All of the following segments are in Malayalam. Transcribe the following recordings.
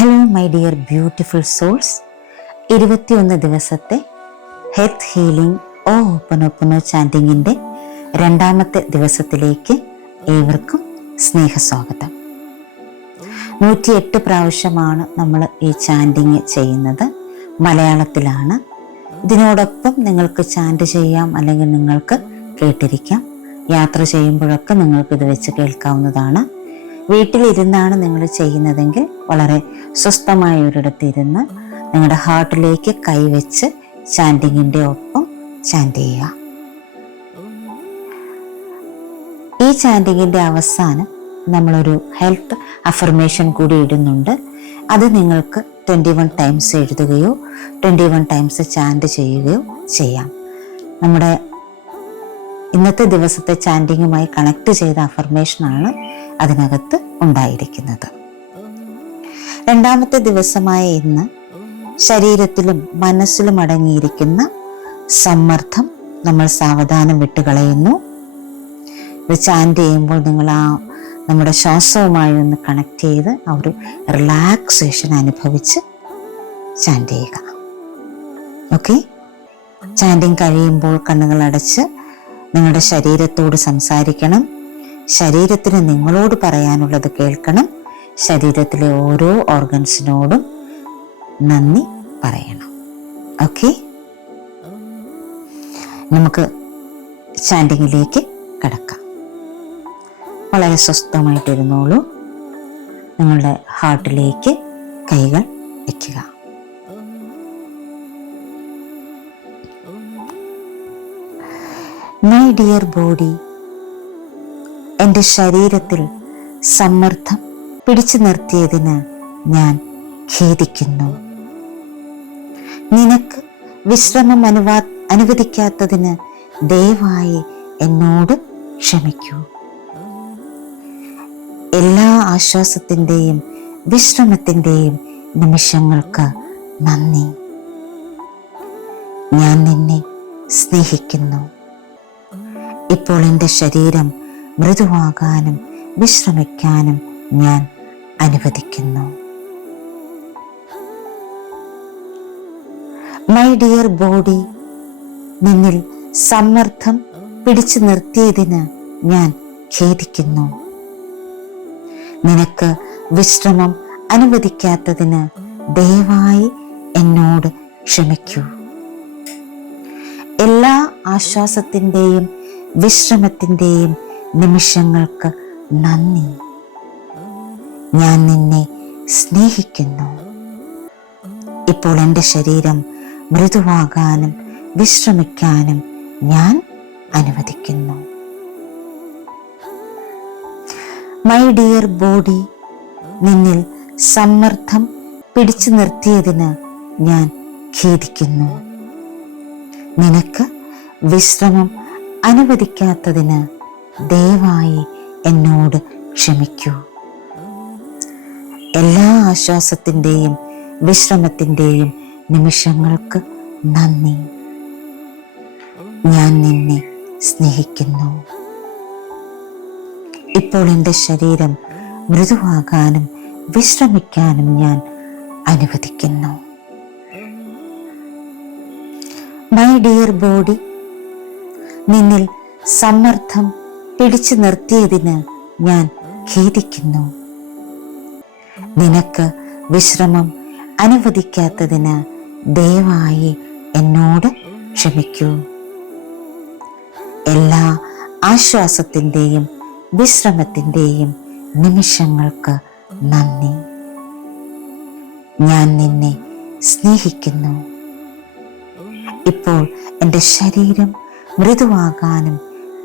Hello my dear beautiful souls, 21 ദിവസത്തെ ഹെൽത്ത് ഹീലിംഗ് ഓപ്പനോപ്പനോ ചാൻറ്റിങ്ങിൻ്റെ 2ാമത്തെ ദിവസത്തിലേക്ക് ഏവർക്കും സ്നേഹസ്വാഗതം. 108 പ്രാവശ്യമാണ് നമ്മൾ ഈ ചാൻറ്റിങ് ചെയ്യുന്നത്. മലയാളത്തിലാണ്. ഇതിനോടൊപ്പം നിങ്ങൾക്ക് ചാൻറ്റ് ചെയ്യാം, അല്ലെങ്കിൽ നിങ്ങൾക്ക് കേട്ടിരിക്കാം. യാത്ര ചെയ്യുമ്പോഴൊക്കെ നിങ്ങൾക്കിത് വെച്ച് കേൾക്കാവുന്നതാണ്. വീട്ടിലിരുന്നാണ് നിങ്ങൾ ചെയ്യുന്നതെങ്കിൽ വളരെ സ്വസ്ഥമായ ഒരിടത്തിരുന്ന് നിങ്ങളുടെ ഹാർട്ടിലേക്ക് കൈവച്ച് ചാൻറ്റിങ്ങിൻ്റെ ഒപ്പം ചാൻറ്റ് ചെയ്യുക. ഈ ചാൻറ്റിങ്ങിൻ്റെ അവസാനം നമ്മളൊരു ഹെൽത്ത് അഫർമേഷൻ കൂടി ഇടുന്നുണ്ട്. അത് നിങ്ങൾക്ക് 21 ടൈംസ് എഴുതുകയോ 21 ടൈംസ് ചാൻറ്റ് ചെയ്യുകയോ ചെയ്യാം. നമ്മുടെ ഇന്നത്തെ ദിവസത്തെ ചാൻറ്റിങ്ങുമായി കണക്ട് ചെയ്ത അഫർമേഷനാണ് അതിനകത്ത് ഉണ്ടായിരിക്കുന്നത്. 2ാമത്തെ ദിവസമായ ഇന്ന് ശരീരത്തിലും മനസ്സിലും അടങ്ങിയിരിക്കുന്ന സമ്മർദ്ദം നമ്മൾ സാവധാനം വിട്ടുകളയുന്നു. ഇത് ചാൻറ്റ് ചെയ്യുമ്പോൾ നിങ്ങൾ നമ്മുടെ ശ്വാസവുമായി ഒന്ന് കണക്ട് ചെയ്ത് ആ ഒരു റിലാക്സേഷൻ അനുഭവിച്ച് ചാൻറ്റ് ചെയ്യുക. ഓക്കെ, ചാൻറ്റിങ് കഴിയുമ്പോൾ കണ്ണുകൾ അടച്ച് നിങ്ങളുടെ ശരീരത്തോട് സംസാരിക്കണം. ശരീരത്തിന് നിങ്ങളോട് പറയാനുള്ളത് കേൾക്കണം. ശരീരത്തിലെ ഓരോ ഓർഗൻസിനോടും നന്ദി പറയണം. ഓക്കെ, നമുക്ക് ചാൻറ്റിങ്ങിലേക്ക് കടക്കാം. വളരെ സ്വസ്ഥമായിട്ടിരുന്നോളൂ. നിങ്ങളുടെ ഹാർട്ടിലേക്ക് കൈകൾ വയ്ക്കുക. മൈ ഡിയർ ബോഡി, എൻ്റെ ശരീരത്തിൽ സമ്മർദ്ദം പിടിച്ചു നിർത്തിയതിന് ഞാൻ ഖേദിക്കുന്നു. നിനക്ക് വിശ്രമം അനുവദിക്കാത്തതിന് ദയവായി എന്നോട് ക്ഷമിക്കൂ. എല്ലാ ആശ്വാസത്തിൻ്റെയും വിശ്രമത്തിൻ്റെയും നിമിഷങ്ങൾക്ക് നന്ദി. ഞാൻ നിന്നെ സ്നേഹിക്കുന്നു. ഇപ്പോൾ എൻ്റെ ശരീരം മൃദുവാകാനും വിശ്രമിക്കാനും ഞാൻ അനുവദിക്കുന്നു. മൈ ഡിയർ ബോഡി, നിന്നിൽ സമ്മർദ്ദം പിടിച്ചു നിർത്തിയതിന് ഞാൻ ഖേദിക്കുന്നു. നിനക്ക് വിശ്രമം അനുവദിക്കാത്തതിന് ദയവായി എന്നോട് ക്ഷമിക്കൂ. എല്ലാ ആശ്വാസത്തിൻ്റെയും വിശ്രമത്തിൻ്റെയും നിമിഷങ്ങൾക്ക് നന്ദി. ഞാൻ നിന്നെ സ്നേഹിക്കുന്നു. ഇപ്പോൾ എൻ്റെ ശരീരം മൃദുവാകാനും വിശ്രമിക്കാനും ഞാൻ അനുവദിക്കുന്നു. മൈ ഡിയർ ബോഡി, നിന്നിൽ സമ്മർദ്ദം പിടിച്ചു നിർത്തിയതിന് ഞാൻ ഖേദിക്കുന്നു. നിനക്ക് വിശ്രമം അനുവദിക്കാത്തതിന് ദയവായി എന്നോട് ക്ഷമിക്കൂ. എല്ലാ ആശ്വാസത്തിൻ്റെയും വിശ്രമത്തിൻ്റെയും നിമിഷങ്ങൾക്ക് നന്ദി. ഞാൻ നിന്നെ സ്നേഹിക്കുന്നു. ഇപ്പോൾ എൻ്റെ ശരീരം മൃദുവാകാനും വിശ്രമിക്കാനും ഞാൻ അനുവദിക്കുന്നു. മൈ ഡിയർ ബോഡി, നിന്നിൽ സമ്മർദ്ദം പിടിച്ചു നിർത്തിയതിന് ഞാൻ ഖേദിക്കുന്നു. നിനക്ക് വിശ്രമം അനുവദിക്കാത്തതിന് ദയവായി എന്നോട് ക്ഷമിക്കൂ. എല്ലാ ആശ്വാസത്തിൻ്റെയും വിശ്രമത്തിൻ്റെയും നിമിഷങ്ങൾക്ക് നന്ദി. ഞാൻ നിന്നെ സ്നേഹിക്കുന്നു. ഇപ്പോൾ എൻ്റെ ശരീരം മൃദുവാകാനും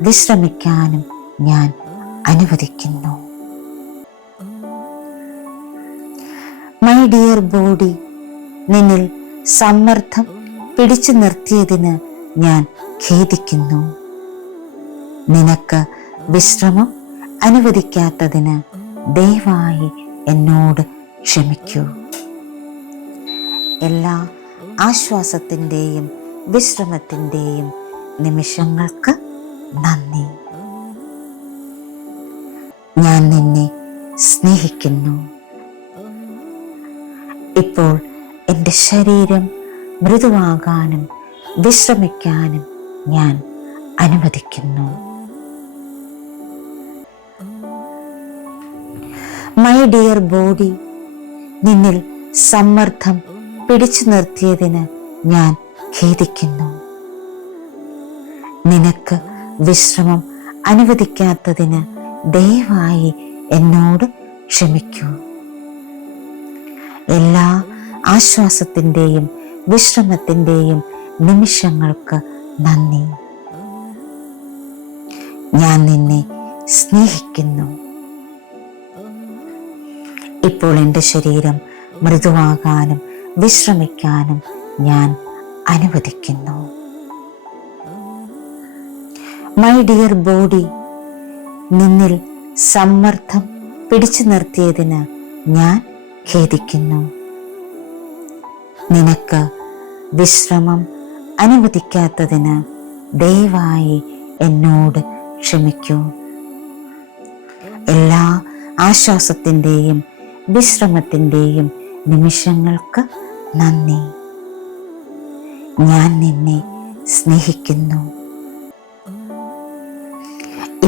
വിശ്രമിക്കാനും ഞാൻ അനുവദിക്കുന്നു. മൈ ഡിയർ ബോഡി, നിന്നിൽ സമ്മർദ്ദം പിടിച്ചു നിർത്തിയതിന് ഞാൻ ഖേദിക്കുന്നു. നിനക്ക് വിശ്രമം അനുവദിക്കാത്തതിന് ദയവായി എന്നോട് ക്ഷമിക്കൂ. എല്ലാ ആശ്വാസത്തിൻ്റെയും വിശ്രമത്തിൻ്റെയും നിമിഷങ്ങൾക്ക് നന്ദി. ഞാൻ നിന്നെ സ്നേഹിക്കുന്നു. ഇപ്പോൾ എൻ്റെ ശരീരം മൃദുവാകാനും വിശ്രമിക്കാനും ഞാൻ അനുവദിക്കുന്നു. മൈ ഡിയർ ബോഡി, നിന്നിൽ സമ്മർദ്ദം പിടിച്ചു നിർത്തിയതിന് ഞാൻ ഖേദിക്കുന്നു. നിനക്ക് വിശ്രമം അനുവദിക്കാത്തതിന് ദയവായി എന്നോട് ക്ഷമിക്കൂ. എല്ലാ ആശ്വാസത്തിൻ്റെയും വിശ്രമത്തിൻ്റെയും നിമിഷങ്ങൾക്ക് നന്ദി. ഞാൻ നിന്നെ സ്നേഹിക്കുന്നു. ഇപ്പോൾ എൻ്റെ ശരീരം മൃദുവാകാനും വിശ്രമിക്കാനും ഞാൻ അനുവദിക്കുന്നു. മൈ ഡിയർ ബോഡി, നിന്നിൽ സമ്മർദ്ദം പിടിച്ചു നിർത്തിയതിന് ഞാൻ ഖേദിക്കുന്നു. നിനക്ക് വിശ്രമം അനുവദിക്കാത്തതിന് ദയവായി എന്നോട് ക്ഷമിക്കൂ. എല്ലാ ആശ്വാസത്തിൻ്റെയും വിശ്രമത്തിൻ്റെയും നിമിഷങ്ങൾക്ക് നന്ദി. ഞാൻ നിന്നെ സ്നേഹിക്കുന്നു.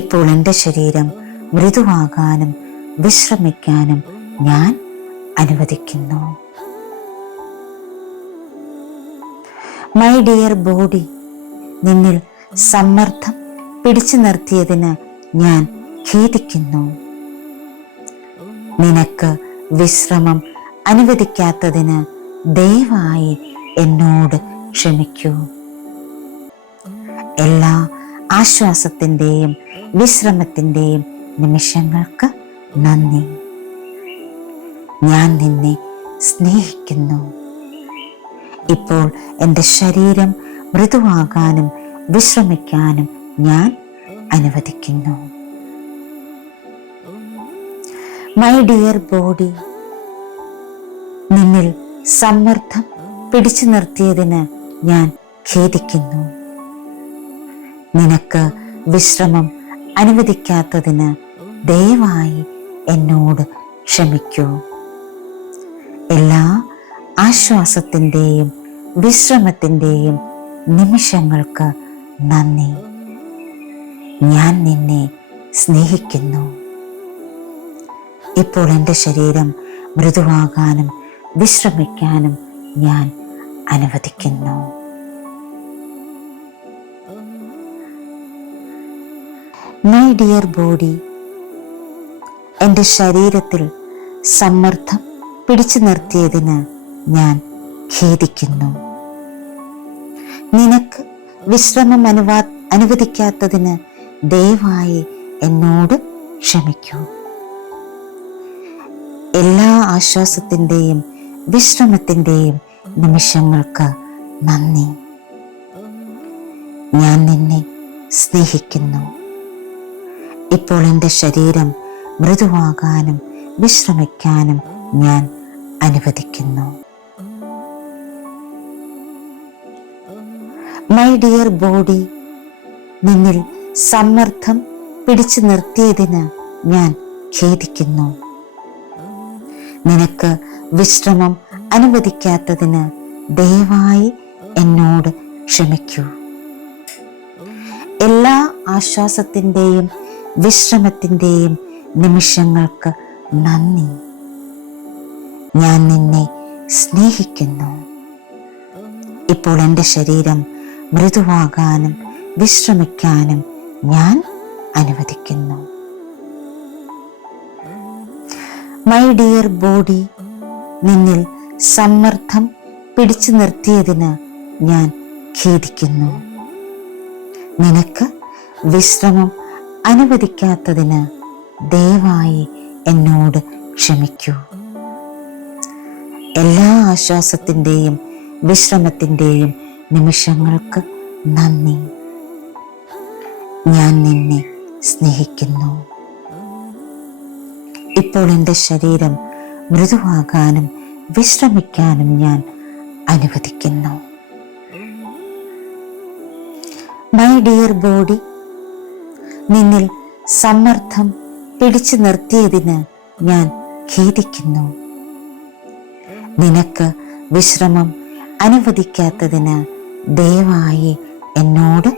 ഇപ്പോൾ എൻ്റെ ശരീരം മൃദുവാകാനും വിശ്രമിക്കാനും ഞാൻ അനുവദിക്കുന്നു. മൈ ഡിയർ ബോഡി, നിന്നിൽ സമ്മർദ്ദം പിടിച്ചു നിർത്തിയതിന് ഞാൻ ഖേദിക്കുന്നു. നിനക്ക് വിശ്രമം അനുവദിക്കാത്തതിന് ദയവായി എന്നോട് ക്ഷമിക്കൂ. എല്ലാ ആശ്വാസത്തിൻ്റെയും വിശ്രമത്തിൻ്റെയും നിമിഷങ്ങൾക്ക് നന്ദി. ഞാൻ നിന്നെ സ്നേഹിക്കുന്നു. ഇപ്പോൾ എൻ്റെ ശരീരം മൃദുവാകാനും വിശ്രമിക്കാനും ഞാൻ അനുവദിക്കുന്നു. മൈ ഡിയർ ബോഡി, നിന്നിൽ സമ്മർദ്ദം പിടിച്ചു നിർത്തിയതിന് ഞാൻ ഖേദിക്കുന്നു. നിനക്ക് വിശ്രമം അനുവദിക്കാത്തതിന് ദയവായി എന്നോട് ക്ഷമിക്കൂ. എല്ലാ ആശ്വാസത്തിൻ്റെയും വിശ്രമത്തിൻ്റെയും നിമിഷങ്ങൾക്ക് നന്ദി. ഞാൻ നിന്നെ സ്നേഹിക്കുന്നു. ഇപ്പോൾ എൻ്റെ ശരീരം മൃദുവാകാനും വിശ്രമിക്കാനും ഞാൻ അനുവദിക്കുന്നു. മൈ ഡിയർ ബോഡി, എൻ്റെ ശരീരത്തിൽ സമ്മർദ്ദം പിടിച്ചു നിർത്തിയതിന് ഞാൻ ഖേദിക്കുന്നു. നിനക്ക് വിശ്രമം അനുവദിക്കാത്തതിന് ദയവായി എന്നോട് ക്ഷമിക്കൂ. എല്ലാ ആശ്വാസത്തിൻ്റെയും വിശ്രമത്തിൻ്റെയും നിമിഷങ്ങൾക്ക് നന്ദി. ഞാൻ നിന്നെ സ്നേഹിക്കുന്നു. ഇപ്പോൾ എൻ്റെ ശരീരം മൃദുവാകാനും വിശ്രമിക്കാനും ഞാൻ അനുവദിക്കുന്നു. മൈ ഡിയർ ബോഡി, നിന്നിൽ സമ്മർദ്ദം പിടിച്ചു നിർത്തിയതിന് ഞാൻ ഖേദിക്കുന്നു. നിനക്ക് വിശ്രമം അനുവദിക്കാത്തതിന് ദയവായി എന്നോട് ക്ഷമിക്കൂ. എല്ലാ ആശ്വാസത്തിൻ്റെയും വിശ്രമത്തിൻ്റെയും നിമിഷങ്ങൾക്ക് നന്ദി. ഞാൻ നിന്നെ സ്നേഹിക്കുന്നു. ഇപ്പോൾ എൻ്റെ ശരീരം മൃദുവാകാനും വിശ്രമിക്കാനും ഞാൻ അനുവദിക്കുന്നു. മൈ ഡിയർ ബോഡി, നിന്നിൽ സമ്മർദ്ദം പിടിച്ചു നിർത്തിയതിന് ഞാൻ ഖേദിക്കുന്നു. നിനക്ക് വിശ്രമം അനുവദിക്കാത്തതിന് ദയവായി എന്നോട് ക്ഷമിക്കൂ. എല്ലാ ആശ്വാസത്തിൻ്റെയും വിശ്രമത്തിൻ്റെയും നിമിഷങ്ങൾക്ക് നന്ദി. ഞാൻ നിന്നെ സ്നേഹിക്കുന്നു. ഇപ്പോൾ എൻ്റെ ശരീരം മൃദുവാകാനും വിശ്രമിക്കാനും ഞാൻ അനുവദിക്കുന്നു. മൈ ഡിയർ ബോഡി, നിന്നിൽ സമ്മർദ്ദം പിടിച്ചു നിർത്തിയതിന് ഞാൻ ഖേദിക്കുന്നു. നിനക്ക് വിശ്രമം അനുവദിക്കാത്തതിന് ദയവായി എന്നോട്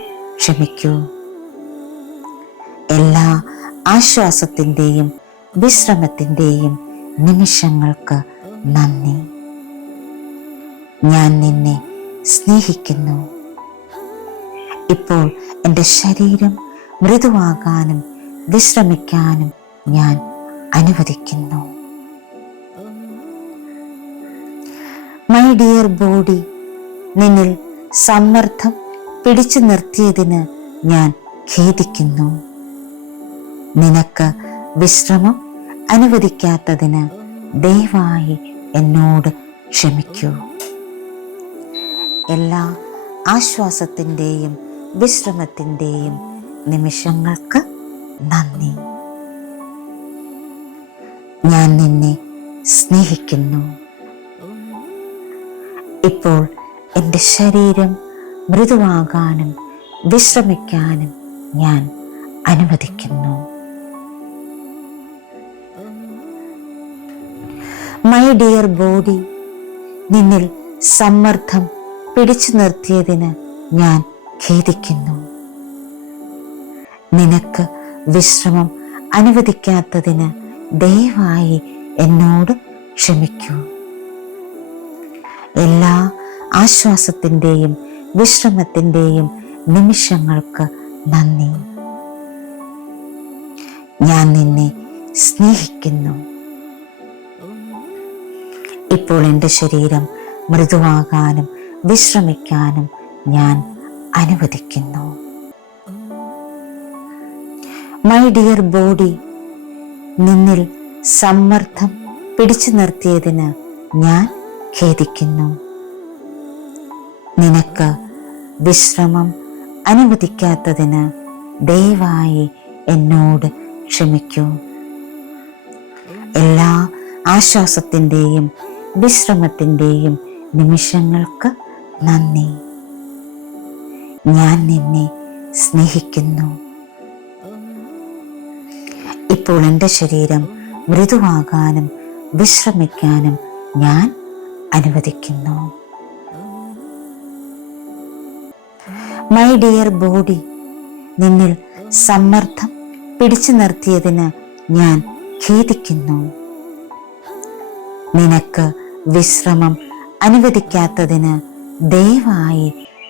ക്ഷമിക്കൂ. എല്ലാ ആശ്വാസത്തിൻ്റെയും വിശ്രമത്തിൻ്റെയും നിമിഷങ്ങൾക്ക് നന്ദി. ഞാൻ നിന്നെ സ്നേഹിക്കുന്നു. ഇപ്പോൾ എൻ്റെ ശരീരം മൃദുവാകാനും വിശ്രമിക്കാനും ഞാൻ അനുവദിക്കുന്നു. മൈ ഡിയർ ബോഡി, നിന്നിൽ സമ്മർദ്ദം പിടിച്ചു നിർത്തിയതിന് ഞാൻ ഖേദിക്കുന്നു. നിനക്ക് വിശ്രമം അനുവദിക്കാത്തതിന് ദയവായി എന്നോട് ക്ഷമിക്കൂ. എല്ലാ ആശ്വാസത്തിൻ്റെയും വിശ്രമത്തിൻ്റെയും നിമിഷങ്ങൾക്ക് നന്ദി. ഞാൻ നിന്നെ സ്നേഹിക്കുന്നു. ഇപ്പോൾ എൻ്റെ ശരീരം മൃദുവാകാനും വിശ്രമിക്കാനും ഞാൻ അനുവദിക്കുന്നു. മൈ ഡിയർ ബോഡി, നിന്നിൽ സമ്മർദ്ദം പിടിച്ചു നിർത്തിയതിന് ഞാൻ ഖേദിക്കുന്നു. നിനക്ക് വിശ്രമം അനുവദിക്കാത്തതിന് ദയവായി എന്നോട് ക്ഷമിക്കൂ. എല്ലാ ആശ്വാസത്തിൻ്റെയും വിശ്രമത്തിൻ്റെയും നിമിഷങ്ങൾക്ക് നന്ദി. ഞാൻ നിന്നെ സ്നേഹിക്കുന്നു. ഇപ്പോൾ എൻ്റെ ശരീരം മൃദുവാകാനും വിശ്രമിക്കാനും ഞാൻ അനുവദിക്കുന്നു. മൈ ഡിയർ ബോഡി, നിന്നിൽ സമ്മർദ്ദം പിടിച്ചു നിർത്തിയതിന് ഞാൻ ഖേദിക്കുന്നു. നിനക്ക് വിശ്രമം അനുവദിക്കാത്തതിന് ദയവായി എന്നോട് ക്ഷമിക്കൂ. എല്ലാ ആശ്വാസത്തിൻ്റെയും വിശ്രമത്തിൻ്റെയും നിമിഷങ്ങൾക്ക് നന്ദി. ഞാൻ നിന്നെ സ്നേഹിക്കുന്നു. ഇപ്പോൾ എൻ്റെ ശരീരം മൃദുവാകാനും വിശ്രമിക്കാനും ഞാൻ അനുവദിക്കുന്നു. മൈ ഡിയർ ബോഡി, നിന്നിൽ സമ്മർദ്ദം പിടിച്ചു നിർത്തിയതിന് ഞാൻ ഖേദിക്കുന്നു. നിനക്ക് വിശ്രമം അനുവദിക്കാത്തതിന് ദയവായി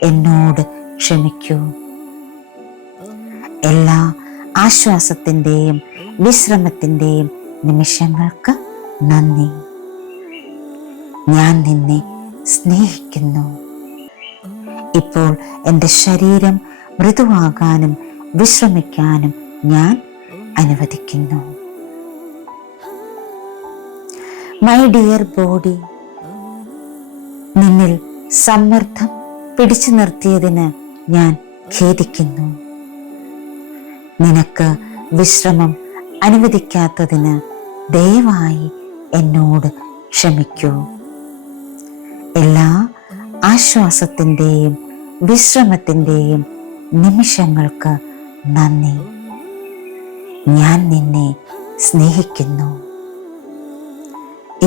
എന്നോട് ക്ഷമിക്കൂ. എല്ലാ ആശ്വാസത്തിൻ്റെയും വിശ്രമത്തിൻ്റെയും നിമിഷങ്ങൾക്ക് നന്ദി. ഞാൻ നിന്നെ സ്നേഹിക്കുന്നു. ഇപ്പോൾ എൻ്റെ ശരീരം മൃദുവാകാനും വിശ്രമിക്കാനും ഞാൻ അനുവദിക്കുന്നു. മൈ ഡിയർ ബോഡി, നിന്നിൽ സമ്മർദ്ദം പിടിച്ചു നിർത്തിയതിന് ഞാൻ ഖേദിക്കുന്നു. നിനക്ക് വിശ്രമം അനുവദിക്കാത്തതിന് ദയവായി എന്നോട് ക്ഷമിക്കൂ. എല്ലാ ആശ്വാസത്തിൻ്റെയും വിശ്രമത്തിൻ്റെയും നിമിഷങ്ങൾക്ക് നന്ദി. ഞാൻ നിന്നെ സ്നേഹിക്കുന്നു.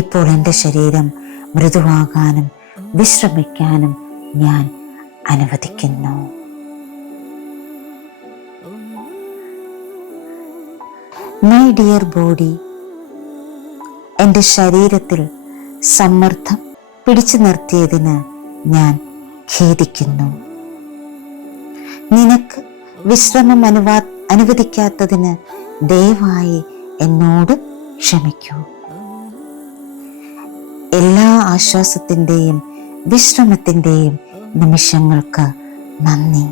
ഇപ്പോൾ എൻ്റെ ശരീരം മൃദുവാകാനും വിശ്രമിക്കാനും ഞാൻ അനുവദിക്കുന്നു. മൈ ഡിയർ ബോഡി, എൻ്റെ ശരീരത്തിൽ സമ്മർദ്ദം പിടിച്ചു നിർത്തിയതിന് ഞാൻ ഖേദിക്കുന്നു. നിനക്ക് വിശ്രമം അനുവദിക്കാത്തതിന് ദയവായി എന്നോട് ക്ഷമിക്കൂ. എല്ലാ ആശ്വാസത്തിൻ്റെയും വിശ്രമത്തിൻ്റെയും നിമിഷങ്ങൾക്ക് നന്ദി.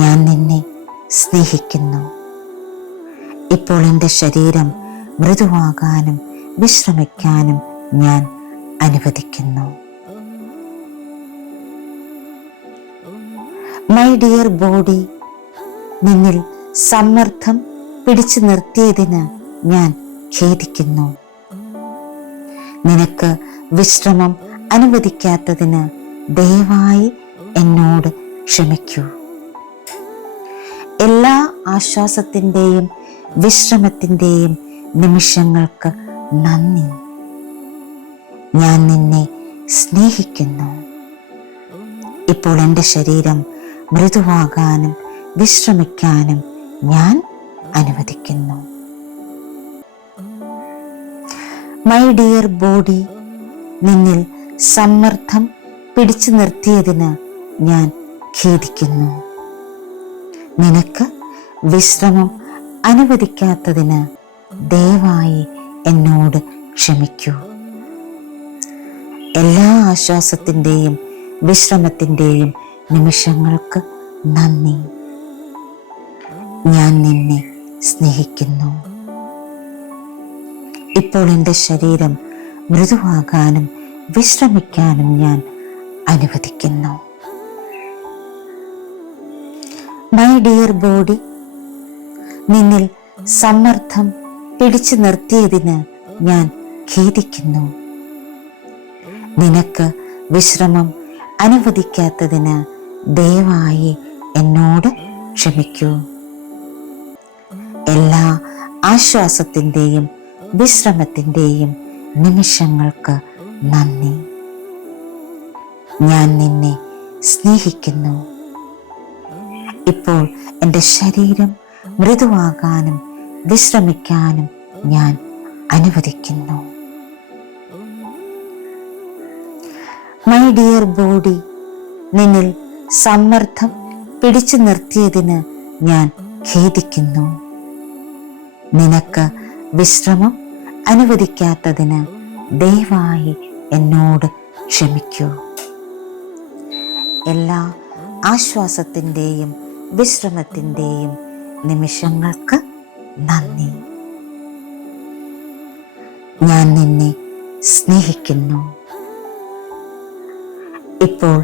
ഞാൻ നിന്നെ സ്നേഹിക്കുന്നു. ഇപ്പോൾ എൻ്റെ ശരീരം മൃദുവാകാനും വിശ്രമിക്കാനും ഞാൻ അനുവദിക്കുന്നു. മൈ ഡിയർ ബോഡി, നിന്നിൽ സമ്മർദ്ദം പിടിച്ചു നിർത്തിയതിന് ഞാൻ ഖേദിക്കുന്നു. നിനക്ക് വിശ്രമം അനുവദിക്കാത്തതിന് ദയവായി എന്നോട് ക്ഷമിക്കൂ. എല്ലാ ആശ്വാസത്തിൻ്റെയും വിശ്രമത്തിൻ്റെയും നിമിഷങ്ങൾക്ക് നന്ദി. ഞാൻ നിന്നെ സ്നേഹിക്കുന്നു. ഇപ്പോൾ എൻ്റെ ശരീരം മൃദുവാകാനും വിശ്രമിക്കാനും ഞാൻ അനുവദിക്കുന്നു. മൈ ഡിയർ ബോഡി, നിന്നിൽ സമ്മർദ്ദം പിടിച്ചു നിർത്തിയതിന് ഞാൻ ഖേദിക്കുന്നു. നിനക്ക് വിശ്രമം അനുവദിക്കാത്തതിന് ദയവായി എന്നോട് ക്ഷമിക്കൂ. എല്ലാ ആശ്വാസത്തിൻ്റെയും വിശ്രമത്തിൻ്റെയും നിമിഷങ്ങൾക്ക് നന്ദി. ഞാൻ നിന്നെ സ്നേഹിക്കുന്നു. ഇപ്പോൾ എൻ്റെ ശരീരം മൃദുവാകാനും വിശ്രമിക്കാനും ഞാൻ അനുവദിക്കുന്നു. മൈ ഡിയർ ബോഡി, നിന്നിൽ സമ്മർദ്ദം പിടിച്ചു നിർത്തിയതിന് ഞാൻ ഖേദിക്കുന്നു. നിനക്ക് വിശ്രമം അനുവദിക്കാത്തതിന് ദയവായി എന്നോട് ക്ഷമിക്കൂ. എല്ലാ ആശ്വാസത്തിൻ്റെയും വിശ്രമത്തിൻ്റെയും നിമിഷങ്ങൾക്ക് നന്ദി. ഞാൻ നിന്നെ സ്നേഹിക്കുന്നു. ഇപ്പോൾ എൻ്റെ ശരീരം മൃദുവാകാനും വിശ്രമിക്കാനും ഞാൻ അനുവദിക്കുന്നു. മൈ ഡിയർ ബോഡി, നിന്നിൽ സമ്മർദ്ദം പിടിച്ചു നിർത്തിയതിന് ഞാൻ ഖേദിക്കുന്നു. നിനക്ക് വിശ്രമം അനുവദിക്കാത്തതിന് ദയവായി എന്നോട് ക്ഷമിക്കൂ. എല്ലാ ആശ്വാസത്തിൻ്റെയും വിശ്രമത്തിൻ്റെയും നിമിഷങ്ങൾക്ക് നന്ദി. ഞാൻ നിന്നെ സ്നേഹിക്കുന്നു. ഇപ്പോൾ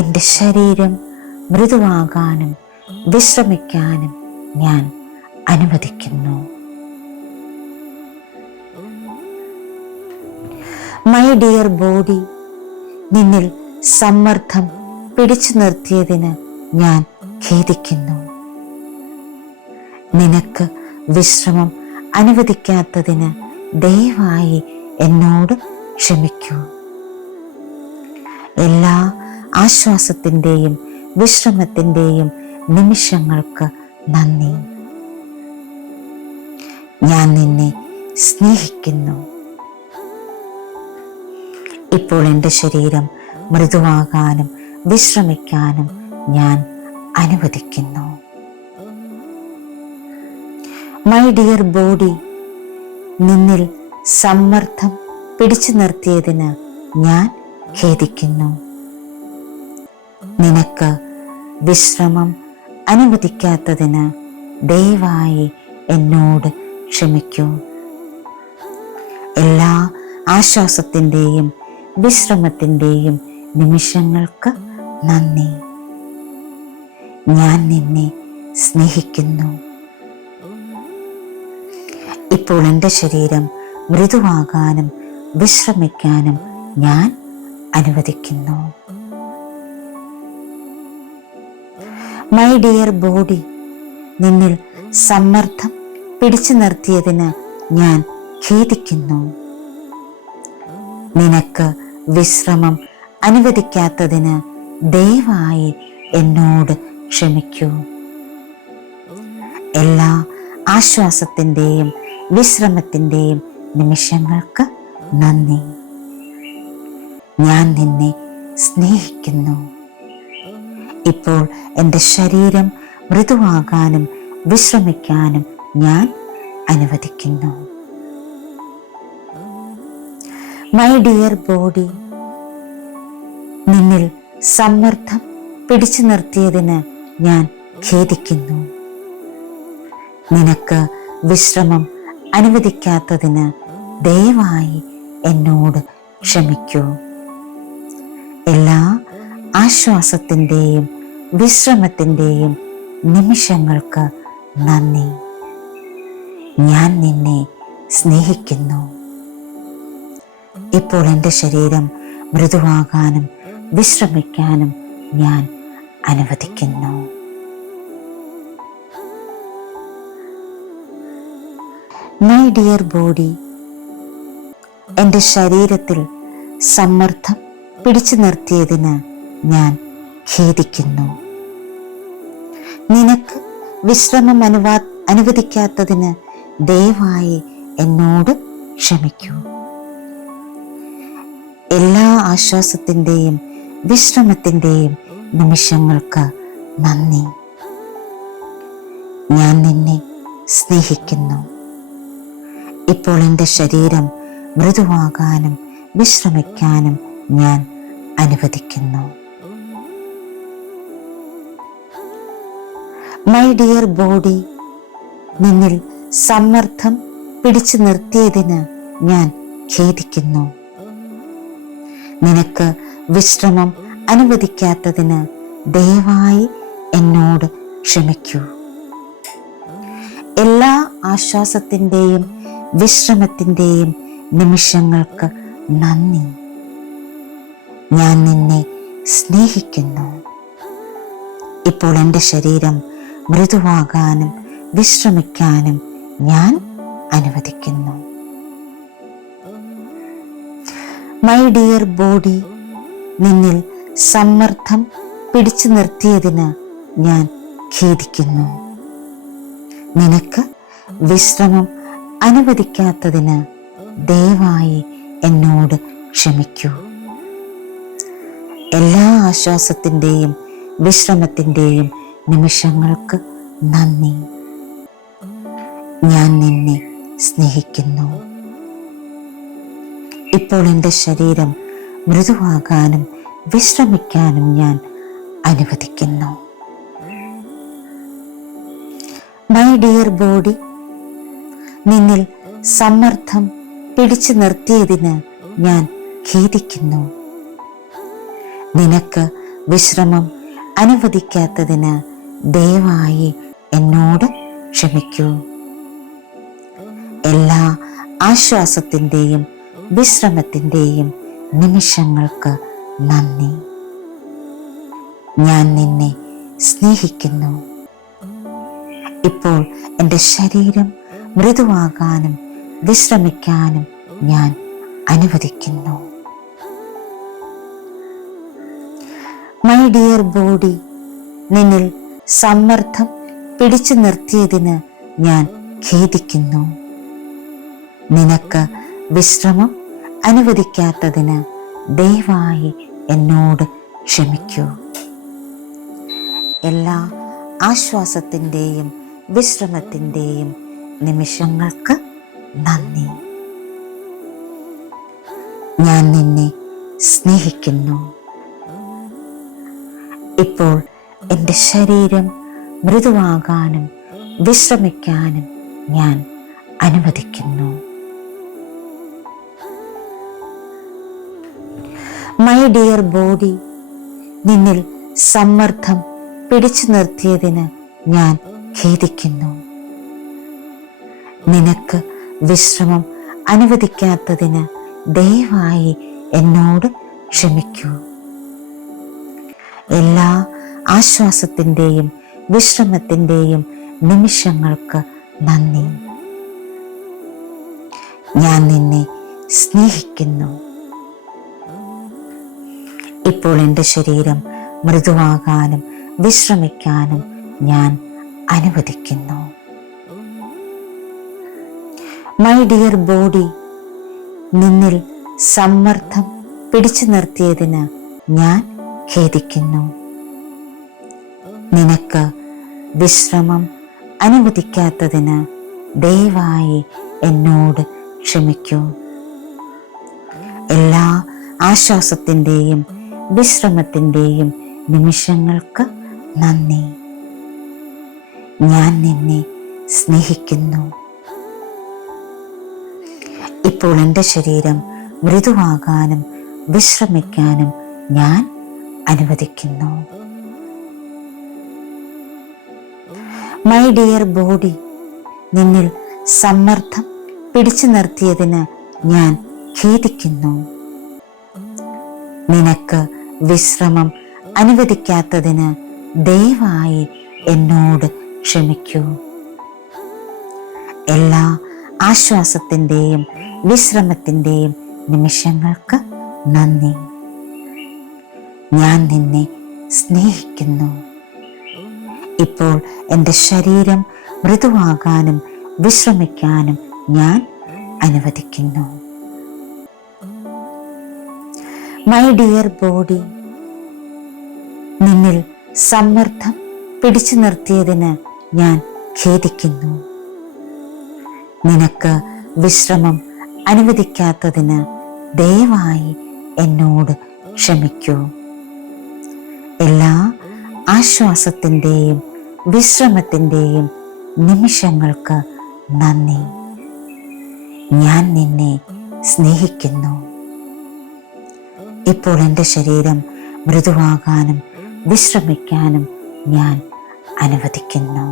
എൻ്റെ ശരീരം മൃദുവാകാനും വിശ്രമിക്കാനും ഞാൻ അനുവദിക്കുന്നു. മൈ ഡിയർ ബോഡി, നിന്നിൽ സമ്മർദ്ദം പിടിച്ചു നിർത്തിയതിന് ഞാൻ ഖേദിക്കുന്നു. നിനക്ക് വിശ്രമം അനുവദിക്കാത്തതിന് ദയവായി എന്നോട് ക്ഷമിക്കൂ. എല്ലാ ആശ്വാസത്തിൻ്റെയും വിശ്രമത്തിൻ്റെയും നിമിഷങ്ങൾക്ക് നന്ദി. ഞാൻ നിന്നെ സ്നേഹിക്കുന്നു. ഇപ്പോൾ എൻ്റെ ശരീരം മൃദുവാകാനും വിശ്രമിക്കാനും ഞാൻ അനുവദിക്കുന്നു. മൈ ഡിയർ ബോഡി, നിന്നിൽ സമ്മർദ്ദം പിടിച്ചു നിർത്തിയതിന് ഞാൻ ഖേദിക്കുന്നു. നിനക്ക് വിശ്രമം അനുവദിക്കാത്തതിന് ദയവായി എന്നോട് ക്ഷമിക്കൂ. എല്ലാ ആശ്വാസത്തിൻ്റെയും വിശ്രമത്തിൻ്റെയും നിമിഷങ്ങൾക്ക് നന്ദി. ഞാൻ നിന്നെ സ്നേഹിക്കുന്നു. ഇപ്പോൾ എൻ്റെ ശരീരം മൃദുവാകാനും വിശ്രമിക്കാനും ഞാൻ അനുവദിക്കുന്നു. മൈ ഡിയർ ബോഡി, നിന്നിൽ സമ്മർദ്ദം പിടിച്ചു നിർത്തിയതിന് ഞാൻ ഖേദിക്കുന്നു. നിനക്ക് വിശ്രമം അനുവദിക്കാത്തതിന് ദയവായി എന്നോട് ക്ഷമിക്കൂ. എല്ലാ ആശ്വാസത്തിൻ്റെയും വിശ്രമത്തിൻ്റെയും നിമിഷങ്ങൾക്ക് നന്ദി. ഞാൻ നിന്നെ സ്നേഹിക്കുന്നു. ഇപ്പോൾ എൻ്റെ ശരീരം മൃദുവാകാനും വിശ്രമിക്കാനും ഞാൻ അനുവദിക്കുന്നു. മൈ ഡിയർ ബോഡി, നിന്നിൽ സമ്മർദ്ദം പിടിച്ചു നിർത്തിയതിന് ഞാൻ ഖേദിക്കുന്നു. നിനക്ക് വിശ്രമം അനുവദിക്കാത്തതിന് ദയവായി എന്നോട് ക്ഷമിക്കൂ. എല്ലാ ആശ്വാസത്തിൻ്റെയും വിശ്രമത്തിൻ്റെയും നിമിഷങ്ങൾക്ക് നന്ദി. ഞാൻ നിന്നെ സ്നേഹിക്കുന്നു. ഇപ്പോൾ എൻ്റെ ശരീരം മൃദുവാകാനും വിശ്രമിക്കാനും ഞാൻ അനുവദിക്കുന്നു. മൈ ഡിയർ ബോഡി, എൻ്റെ ശരീരത്തിൽ സമ്മർദ്ദം പിടിച്ചു നിർത്തിയതിന് ഞാൻ ഖേദിക്കുന്നു. നിനക്ക് വിശ്രമം അനുവദിക്കാത്തതിന് ദയവായി എന്നോട് ക്ഷമിക്കൂ. എല്ലാ ആശ്വാസത്തിൻ്റെയും വിശ്രമത്തിൻ്റെയും നിമിഷങ്ങൾക്ക് നന്ദി. ഞാൻ നിന്നെ സ്നേഹിക്കുന്നു. ഇപ്പോൾ എൻ്റെ ശരീരം മൃദുവാകാനും വിശ്രമിക്കാനും ഞാൻ അനുവദിക്കുന്നു. മൈ ഡിയർ ബോഡി, നിന്നിൽ സമ്മർദ്ദം പിടിച്ചു നിർത്തിയതിന് ഞാൻ ഖേദിക്കുന്നു. നിനക്ക് വിശ്രമം അനുവദിക്കാത്തതിന് ദയവായി എന്നോട് ക്ഷമിക്കൂ. എല്ലാ ആശ്വാസത്തിൻ്റെയും വിശ്രമത്തിൻ്റെയും നിമിഷങ്ങൾക്ക് നന്ദി. ഞാൻ നിന്നെ സ്നേഹിക്കുന്നു. ഇപ്പോൾ എൻ്റെ ശരീരം മൃദുവാകാനും വിശ്രമിക്കാനും ഞാൻ അനുവദിക്കുന്നു. മൈ ഡിയർ ബോഡി, നിന്നിൽ സമ്മർദ്ദം പിടിച്ചു നിർത്തിയതിന് ഞാൻ ഖേദിക്കുന്നു. നിനക്ക് വിശ്രമം അനുവദിക്കാത്തതിന് ദയവായി എന്നോട് ക്ഷമിക്കൂ. എല്ലാ ആശ്വാസത്തിൻ്റെയും വിശ്രമത്തിൻ്റെയും നിമിഷങ്ങൾക്ക് നന്ദി. ഞാൻ നിന്നെ സ്നേഹിക്കുന്നു. ഇപ്പോൾ എൻ്റെ ശരീരം മൃദുവാകാനും വിശ്രമിക്കാനും ഞാൻ അനുവദിക്കുന്നു. മൈ ഡിയർ ബോഡി, നിന്നിൽ സമ്മർദ്ദം പിടിച്ചു നിർത്തിയതിന് ഞാൻ ഖേദിക്കുന്നു. നിനക്ക് വിശ്രമം അനുവദിക്കാത്തതിന് ദയവായി എന്നോട് ക്ഷമിക്കൂ. എല്ലാ ആശ്വാസത്തിൻ്റെയും വിശ്രമത്തിൻ്റെയും നിമിഷങ്ങൾക്ക് നന്ദി. ഞാൻ നിന്നെ സ്നേഹിക്കുന്നു. ഇപ്പോൾ എൻ്റെ ശരീരം മൃദുവാകാനും വിശ്രമിക്കാനും ഞാൻ അനുവദിക്കുന്നു. മൈ ഡിയർ ബോഡി, നിന്നിൽ സമ്മർദ്ദം പിടിച്ചു നിർത്തിയതിന് ഞാൻ ഖേദിക്കുന്നു. നിനക്ക് വിശ്രമം അനുവദിക്കാത്തതിന് ദയവായി എന്നോട് ക്ഷമിക്കൂ. എല്ലാ ആശ്വാസത്തിൻ്റെയും വിശ്രമത്തിൻ്റെയും നിമിഷങ്ങൾക്ക് നന്ദി. ഞാൻ നിന്നെ സ്നേഹിക്കുന്നു. ഇപ്പോൾ എൻ്റെ ശരീരം മൃദുവാകാനും വിശ്രമിക്കാനും ഞാൻ അനുവദിക്കുന്നു. മൈ ഡിയർ ബോഡി, നിന്നിൽ സമ്മർദ്ദം പിടിച്ചു നിർത്തിയതിന് ഞാൻ ഖേദിക്കുന്നു. നിനക്ക് വിശ്രമം അനുവദിക്കാത്തതിന് ദയവായി എന്നോട് ക്ഷമിക്കൂ. എല്ലാ ആശ്വാസത്തിൻ്റെയും വിശ്രമത്തിൻ്റെയും നിമിഷങ്ങൾക്ക് നന്ദി. ഞാൻ നിന്നെ സ്നേഹിക്കുന്നു. ഇപ്പോൾ എൻ്റെ ശരീരം മൃദുവാകാനും വിശ്രമിക്കാനും ഞാൻ അനുവദിക്കുന്നു. മൈ ഡിയർ ബോഡി, നിന്നിൽ സമ്മർദ്ദം പിടിച്ചു നിർത്തിയതിന് ഞാൻ ഖേദിക്കുന്നു. നിനക്ക് വിശ്രമം അനുവദിക്കാത്തതിന് ദയവായി എന്നോട് ക്ഷമിക്കൂ. എല്ലാ ആശ്വാസത്തിൻ്റെയും വിശ്രമത്തിൻ്റെയും നിമിഷങ്ങൾക്ക് നന്ദി. ഞാൻ നിന്നെ സ്നേഹിക്കുന്നു. ഇപ്പോൾ എൻ്റെ ശരീരം മൃദുവാകാനും വിശ്രമിക്കാനും ഞാൻ അനുവദിക്കുന്നു. മൈ ഡിയർ ബോഡി, നിന്നിൽ സമ്മർദ്ദം പിടിച്ചു നിർത്തിയതിന് ഞാൻ ഖേദിക്കുന്നു. നിനക്ക് വിശ്രമം അനുവദിക്കാത്തതിന് ദയവായി എന്നോട് ക്ഷമിക്കൂ. എല്ലാ ആശ്വാസത്തിൻ്റെയും വിശ്രമത്തിൻ്റെയും നിമിഷങ്ങൾക്ക് നന്ദി. ഞാൻ നിന്നെ സ്നേഹിക്കുന്നു. ഇപ്പോൾ എൻ്റെ ശരീരം മൃദുവാകാനും വിശ്രമിക്കാനും ഞാൻ അനുവദിക്കുന്നു. മൈ ഡിയർ ബോഡി, നിന്നിൽ സമ്മർദ്ദം പിടിച്ചു നിർത്തിയതിന് ഞാൻ ഖേദിക്കുന്നു. നിനക്ക് വിശ്രമം അനുവദിക്കാത്തതിന് ദയവായി എന്നോട് ക്ഷമിക്കൂ. എല്ലാ ആശ്വാസത്തിൻ്റെയും വിശ്രമത്തിൻ്റെയും നിമിഷങ്ങൾക്ക് നന്ദി. ഞാൻ നിന്നെ സ്നേഹിക്കുന്നു. ഇപ്പോൾ എൻ്റെ ശരീരം മൃദുവാകാനും വിശ്രമിക്കാനും ഞാൻ അനുവദിക്കുന്നു.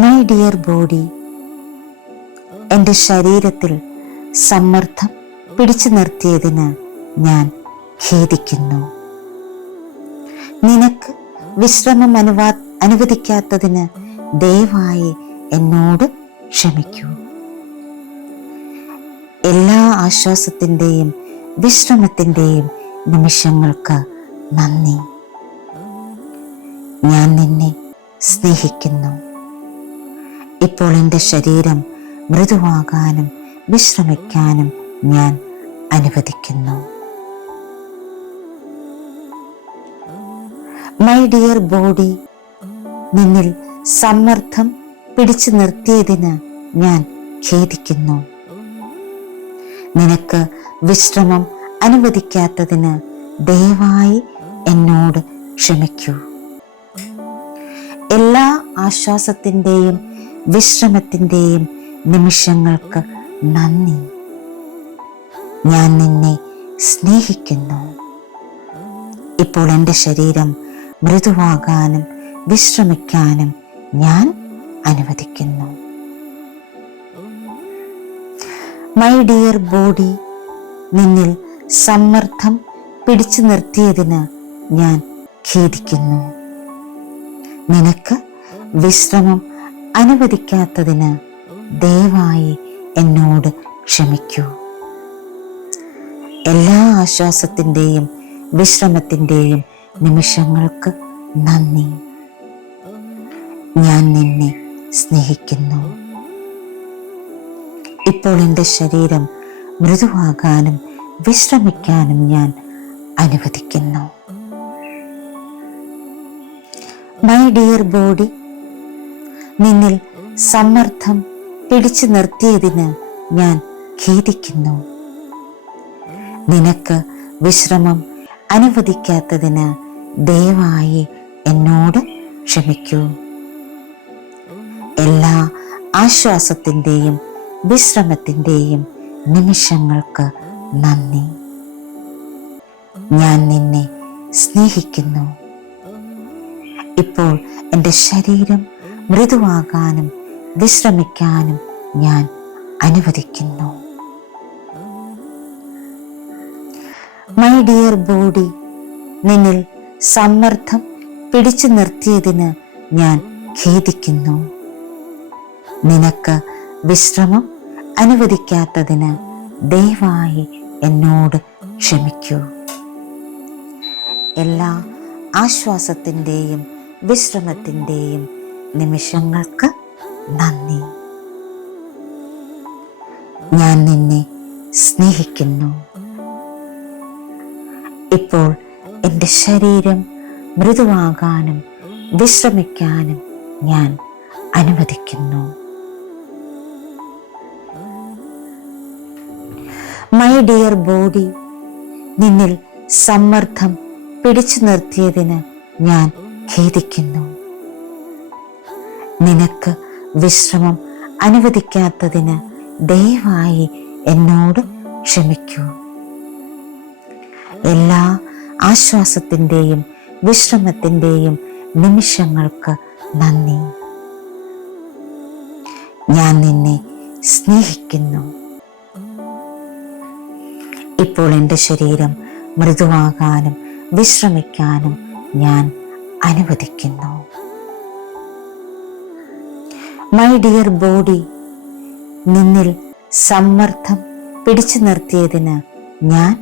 മൈ ഡിയർ ബോഡി, എൻ്റെ ശരീരത്തിൽ സമ്മർദ്ദം പിടിച്ചു നിർത്തിയതിന് ഞാൻ ഖേദിക്കുന്നു. നിനക്ക് വിശ്രമം അനുവദിക്കാത്തതിന് ദയവായി എന്നോട് ക്ഷമിക്കൂ. എല്ലാ ആശ്വാസത്തിൻ്റെയും വിശ്രമത്തിൻ്റെയും നിമിഷങ്ങൾക്ക് നന്ദി. ഞാൻ നിന്നെ സ്നേഹിക്കുന്നു. ഇപ്പോൾ എൻ്റെ ശരീരം മൃദുവാകാനും വിശ്രമിക്കാനും ഞാൻ അനുവദിക്കുന്നു. മൈ ഡിയർ ബോഡി, നിന്നിൽ സമ്മർദ്ദം പിടിച്ചു നിർത്തിയതിന് ഞാൻ ഖേദിക്കുന്നു. നിനക്ക് വിശ്രമം അനുവദിക്കാത്തതിന് ദയവായി എന്നോട് ക്ഷമിക്കൂ. എല്ലാ ആശ്വാസത്തിൻ്റെയും വിശ്രമത്തിൻ്റെയും നിമിഷങ്ങൾക്ക് നന്ദി. ഞാൻ നിന്നെ സ്നേഹിക്കുന്നു. ഇപ്പോൾ എൻ്റെ ശരീരം മൃദുവാകാനും വിശ്രമിക്കാനും ഞാൻ അനുവദിക്കുന്നു. മൈ ഡിയർ ബോഡി, നിന്നിൽ സമ്മർദ്ദം പിടിച്ചു നിർത്തിയതിന് ഞാൻ ഖേദിക്കുന്നു. നിനക്ക് വിശ്രമം അനുവദിക്കാത്തതിന് ദയവായി എന്നോട് ക്ഷമിക്കൂ. എല്ലാ ആശ്വാസത്തിൻ്റെയും വിശ്രമത്തിൻ്റെയും നിമിഷങ്ങൾക്ക് നന്ദി. ഞാൻ നിന്നെ സ്നേഹിക്കുന്നു. ഇപ്പോൾ എൻ്റെ ശരീരം മൃദുവാകാനും വിശ്രമിക്കാനും ഞാൻ അനുവദിക്കുന്നു. മൈ ഡിയർ ബോഡി, നിന്നിൽ സമ്മർദ്ദം പിടിച്ചു നിർത്തിയതിന് ഞാൻ ഖേദിക്കുന്നു. നിനക്ക് വിശ്രമം അനുവദിക്കാത്തതിന് ദയവായി എന്നോട് ക്ഷമിക്കൂ. എല്ലാ ആശ്വാസത്തിൻ്റെയും വിശ്രമത്തിൻ്റെയും നിമിഷങ്ങൾക്ക് നന്ദി. ഞാൻ നിന്നെ സ്നേഹിക്കുന്നു. ഇപ്പോൾ എൻ്റെ ശരീരം മൃദുവാകാനും വിശ്രമിക്കാനും ഞാൻ അനുവദിക്കുന്നു. മൈ ഡിയർ ബോഡി, നിന്നിൽ സമ്മർദ്ദം പിടിച്ചു നിർത്തിയതിന് ഞാൻ ഖേദിക്കുന്നു. നിനക്ക് വിശ്രമം അനുവദിക്കാത്തതിന് ദയവായി എന്നോട് ക്ഷമിക്കൂ. എല്ലാ ആശ്വാസത്തിൻ്റെയും വിശ്രമത്തിൻ്റെയും നിമിഷങ്ങൾക്ക് നന്ദി. ഞാൻ നിന്നെ സ്നേഹിക്കുന്നു. ഇപ്പോൾ എൻ്റെ ശരീരം മൃദുവാകാനും വിശ്രമിക്കാനും ഞാൻ അനുവദിക്കുന്നു. മൈ ഡിയർ ബോഡി, നിന്നിൽ സമ്മർദ്ദം പിടിച്ചു നിർത്തിയതിന് ഞാൻ ഖേദിക്കുന്നു. നിനക്ക് വിശ്രമം അനുവദിക്കാത്തതിന് ദയവായി എന്നോട് ക്ഷമിക്കൂ. എല്ലാ ആശ്വാസത്തിൻ്റെയും വിശ്രമത്തിൻ്റെയും നിമിഷങ്ങൾക്ക് നന്ദി. ഞാൻ നിന്നെ സ്നേഹിക്കുന്നു. ഇപ്പോൾ എൻ്റെ ശരീരം മൃദുവാകാനും വിശ്രമിക്കാനും ഞാൻ അനുവദിക്കുന്നു. മൈ ഡിയർ ബോഡി, നിന്നിൽ സമ്മർദ്ദം പിടിച്ചു നിർത്തിയതിന് ഞാൻ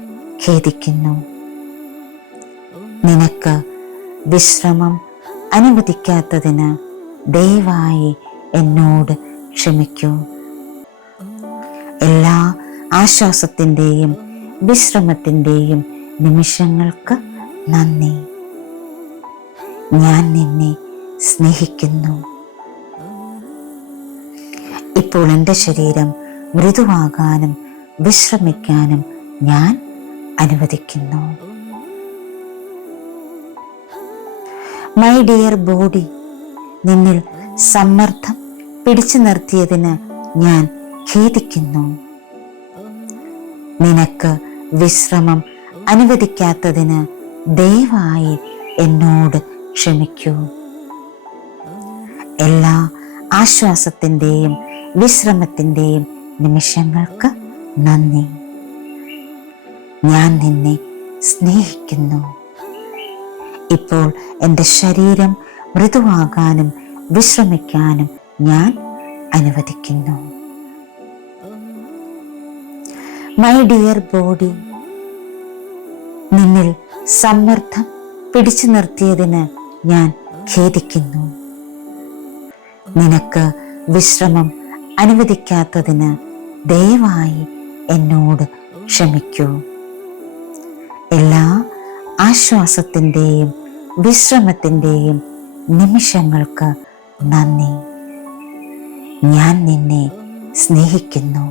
ഖേദിക്കുന്നു. നിനക്ക് വിശ്രമം അനുവദിക്കാത്തതിന് ദയവായി എന്നോട് ക്ഷമിക്കൂ. എല്ലാ ആശ്വാസത്തിൻ്റെയും വിശ്രമത്തിൻ്റെയും നിമിഷങ്ങൾക്ക് നന്ദി. ഞാൻ നിന്നെ സ്നേഹിക്കുന്നു. ഇപ്പോൾ എൻ്റെ ശരീരം മൃദുവാകാനും വിശ്രമിക്കാനും ഞാൻ അനുവദിക്കുന്നു. മൈ ഡിയർ ബോഡി, നിന്നിൽ സമ്മർദ്ദം പിടിച്ചു നിർത്തിയതിന് ഞാൻ ഖേദിക്കുന്നു. നിനക്ക് വിശ്രമം അനുവദിക്കാത്തതിന് ദയവായി എന്നോട് ക്ഷമിക്കൂ. എല്ലാ ആശ്വാസത്തിൻ്റെയും വിശ്രമത്തിൻ്റെയും നിമിഷങ്ങൾക്ക് നന്ദി. ഞാൻ നിന്നെ സ്നേഹിക്കുന്നു. ഇപ്പോൾ എൻ്റെ ശരീരം മൃദുവാകാനും വിശ്രമിക്കാനും ഞാൻ അനുവദിക്കുന്നു. മൈ ഡിയർ ബോഡി, നിന്നിൽ സമ്മർദ്ദം പിടിച്ചു നിർത്തിയതിന് ഞാൻ ഖേദിക്കുന്നു. നിനക്ക് വിശ്രമം അനുവദിക്കാത്തതിന് ദയവായി എന്നോട് ക്ഷമിക്കൂ. എല്ലാ ആശ്വാസത്തിൻ്റെയും വിശ്രമത്തിൻ്റെയും നിമിഷങ്ങൾക്ക് നന്ദി. ഞാൻ നിന്നെ സ്നേഹിക്കുന്നു.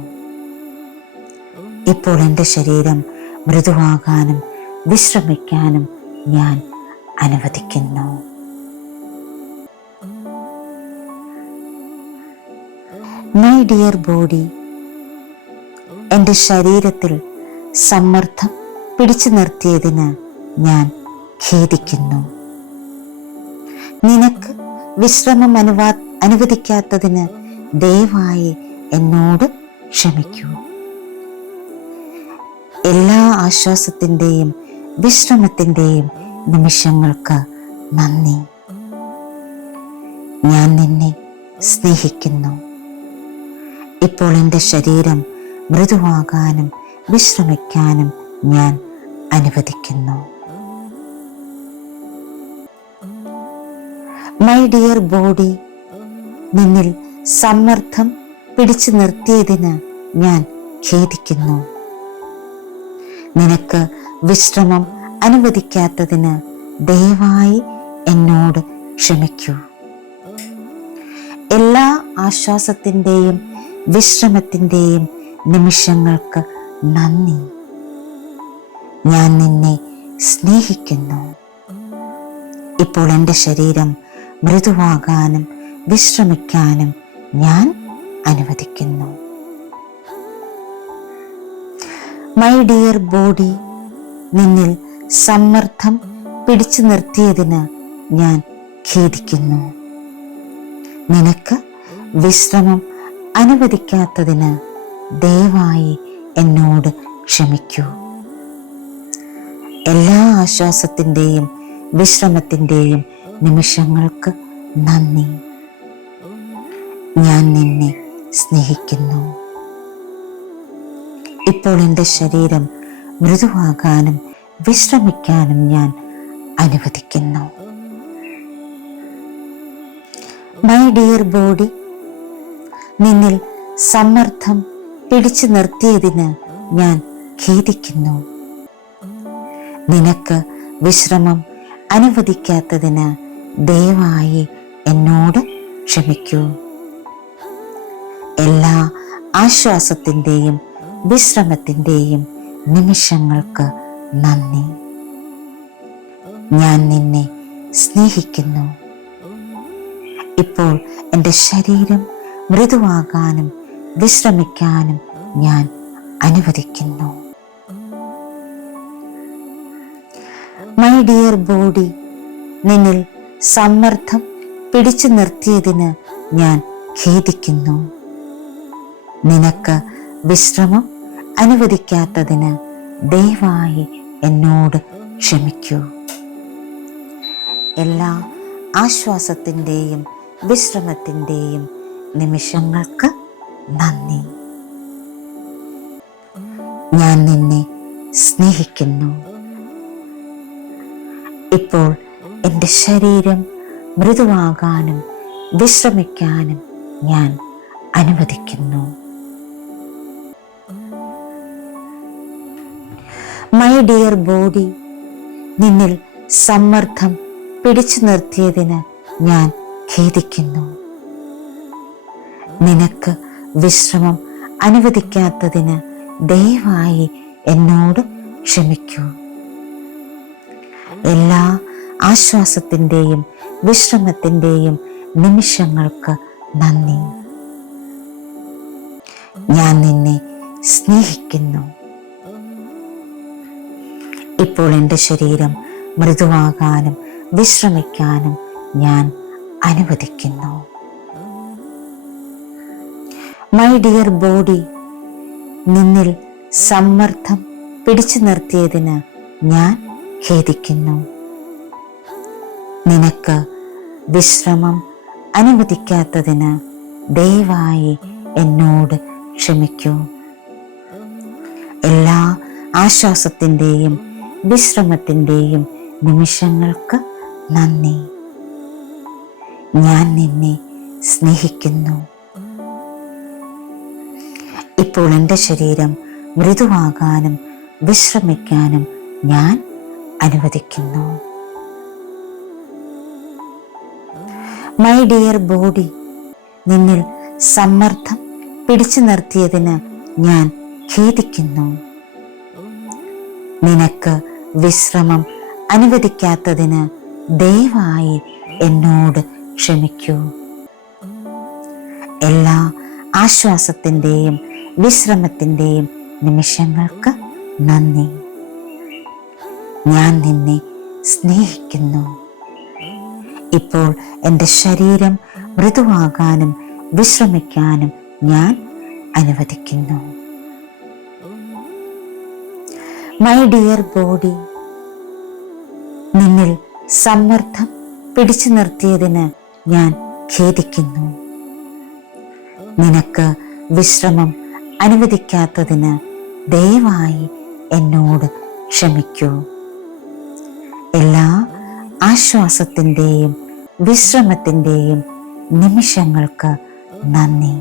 ഇപ്പോൾ എൻ്റെ ശരീരം മൃദുവാകാനും വിശ്രമിക്കാനും ഞാൻ അനുവദിക്കുന്നു. മൈ ഡിയർ ബോഡി, എൻ്റെ ശരീരത്തിൽ സമ്മർദ്ദം പിടിച്ചു നിർത്തിയതിന് ഞാൻ ഖേദിക്കുന്നു. നിനക്ക് വിശ്രമം അനുവദിക്കാത്തതിന് ദയവായി എന്നോട് ക്ഷമിക്കൂ. എല്ലാ ആശ്വാസത്തിൻ്റെയും വിശ്രമത്തിൻ്റെയും നിമിഷങ്ങൾക്ക് നന്ദി. ഞാൻ നിന്നെ സ്നേഹിക്കുന്നു. ഇപ്പോൾ എൻ്റെ ശരീരം മൃദുവാകാനും വിശ്രമിക്കാനും ഞാൻ അനുവദിക്കുന്നു. മൈ ഡിയർ ബോഡി, നിന്നിൽ സമ്മർദ്ദം പിടിച്ചു നിർത്തിയതിന് ഞാൻ ഖേദിക്കുന്നു. നിനക്ക് വിശ്രമം അനുവദിക്കാത്തതിന് ദയവായി എന്നോട് ക്ഷമിക്കൂ. എല്ലാ ആശ്വാസത്തിൻ്റെയും വിശ്രമത്തിൻ്റെയും നിമിഷങ്ങൾക്ക് നന്ദി. ഞാൻ നിന്നെ സ്നേഹിക്കുന്നു. ഇപ്പോൾ എൻ്റെ ശരീരം മൃദുവാകാനും വിശ്രമിക്കാനും ഞാൻ അനുവദിക്കുന്നു. മൈ ഡിയർ ബോഡി, നിന്നിൽ സമ്മർദ്ദം പിടിച്ചു നിർത്തിയതിന് ഞാൻ ഖേദിക്കുന്നു. നിനക്ക് വിശ്രമം അനുവദിക്കാത്തതിന് ദയവായി എന്നോട് ക്ഷമിക്കൂ. എല്ലാ ആശ്വാസത്തിൻ്റെയും വിശ്രമത്തിൻ്റെയും നിമിഷങ്ങൾക്ക് നന്ദി. ഞാൻ നിന്നെ സ്നേഹിക്കുന്നു. ഇപ്പോൾ എൻ്റെ ശരീരം മൃദുവാകാനും വിശ്രമിക്കാനും ഞാൻ അനുവദിക്കുന്നു. മൈ ഡിയർ ബോഡി, നിന്നിൽ സമ്മർദ്ദം പിടിച്ചു നിർത്തിയതിന് ഞാൻ ഖേദിക്കുന്നു. നിനക്ക് വിശ്രമം അനുവദിക്കാത്തതിന് ദയവായി എന്നോട് ക്ഷമിക്കൂ. എല്ലാ ആശ്വാസത്തിൻ്റെയും വിശ്രമത്തിൻ്റെയും നിമിഷങ്ങൾക്ക് നന്ദി. ഞാൻ നിന്നെ സ്നേഹിക്കുന്നു. ഇപ്പോൾ എൻ്റെ ശരീരം മൃദുവാകാനും വിശ്രമിക്കാനും ഞാൻ അനുവദിക്കുന്നു. മൈ ഡിയർ ബോഡി, നിന്നിൽ സമ്മർദ്ദം പിടിച്ചു നിർത്തിയതിന് ഞാൻ ഖേദിക്കുന്നു. നിനക്ക് വിശ്രമം അനുവദിക്കാത്തതിന് ദയവായി എന്നോട് ക്ഷമിക്കൂ. എല്ലാ ആശ്വാസത്തിൻ്റെയും വിശ്രമത്തിൻ്റെയും നിമിഷങ്ങൾക്ക് നന്ദി. ഞാൻ നിന്നെ സ്നേഹിക്കുന്നു. ഇപ്പോൾ എൻ്റെ ശരീരം മൃദുവാകാനും വിശ്രമിക്കാനും ഞാൻ അനുവദിക്കുന്നു. മൈ ഡിയർ ബോഡി, നിന്നിൽ സമ്മർദ്ദം പിടിച്ചു നിർത്തിയതിന് ഞാൻ ഖേദിക്കുന്നു. നിനക്ക് വിശ്രമം അനുവദിക്കാത്തതിന് ദയവായി എന്നോട് ക്ഷമിക്കൂ. എല്ലാ ആശ്വാസത്തിൻ്റെയും വിശ്രമത്തിൻ്റെയും നിമിഷങ്ങൾക്ക് നന്ദി. ഞാൻ നിന്നെ സ്നേഹിക്കുന്നു. ഇപ്പോൾ എൻ്റെ ശരീരം മൃദുവാകാനും വിശ്രമിക്കാനും ഞാൻ അനുവദിക്കുന്നു. മൈ ഡിയർ ബോഡി, നിന്നിൽ സമ്മർദ്ദം പിടിച്ചു നിർത്തിയതിന് ഞാൻ ഖേദിക്കുന്നു. നിനക്ക് വിശ്രമം അനുവദിക്കാത്തതിന് ദയവായി എന്നോട് ക്ഷമിക്കൂ. എല്ലാ ആശ്വാസത്തിൻ്റെയും വിശ്രമത്തിൻ്റെയും നിമിഷങ്ങൾക്ക് നന്ദി. ഞാൻ നിന്നെ സ്നേഹിക്കുന്നു. ഇപ്പോൾ എൻ്റെ ശരീരം മൃദുവാകാനും വിശ്രമിക്കാനും ഞാൻ അനുവദിക്കുന്നു. മൈ ഡിയർ ബോഡി, നിന്നിൽ സമ്മർദ്ദം പിടിച്ചു നിർത്തിയതിന് ഞാൻ ഖേദിക്കുന്നു. നിനക്ക് വിശ്രമം അനുവദിക്കാത്തതിന് ദയവായി എന്നോട് ക്ഷമിക്കൂ. എല്ലാ ആശ്വാസത്തിൻ്റെയും വിശ്രമത്തിൻ്റെയും നിമിഷങ്ങൾക്ക് നന്ദി. ഞാൻ നിന്നെ സ്നേഹിക്കുന്നു. ഇപ്പോൾ എൻ്റെ ശരീരം മൃദുവാകാനും വിശ്രമിക്കാനും ഞാൻ അനുവദിക്കുന്നു. മൈ ഡിയർ ബോഡി, നിന്നിൽ സമ്മർദ്ദം പിടിച്ചു നിർത്തിയതിന് ഞാൻ ഖേദിക്കുന്നു. നിനക്ക് വിശ്രമം അനുവദിക്കാത്തതിന് ദയവായി എന്നോട് ക്ഷമിക്കൂ. എല്ലാ ആശ്വാസത്തിൻ്റെയും വിശ്രമത്തിൻ്റെയും നിമിഷങ്ങൾക്ക് നന്ദി.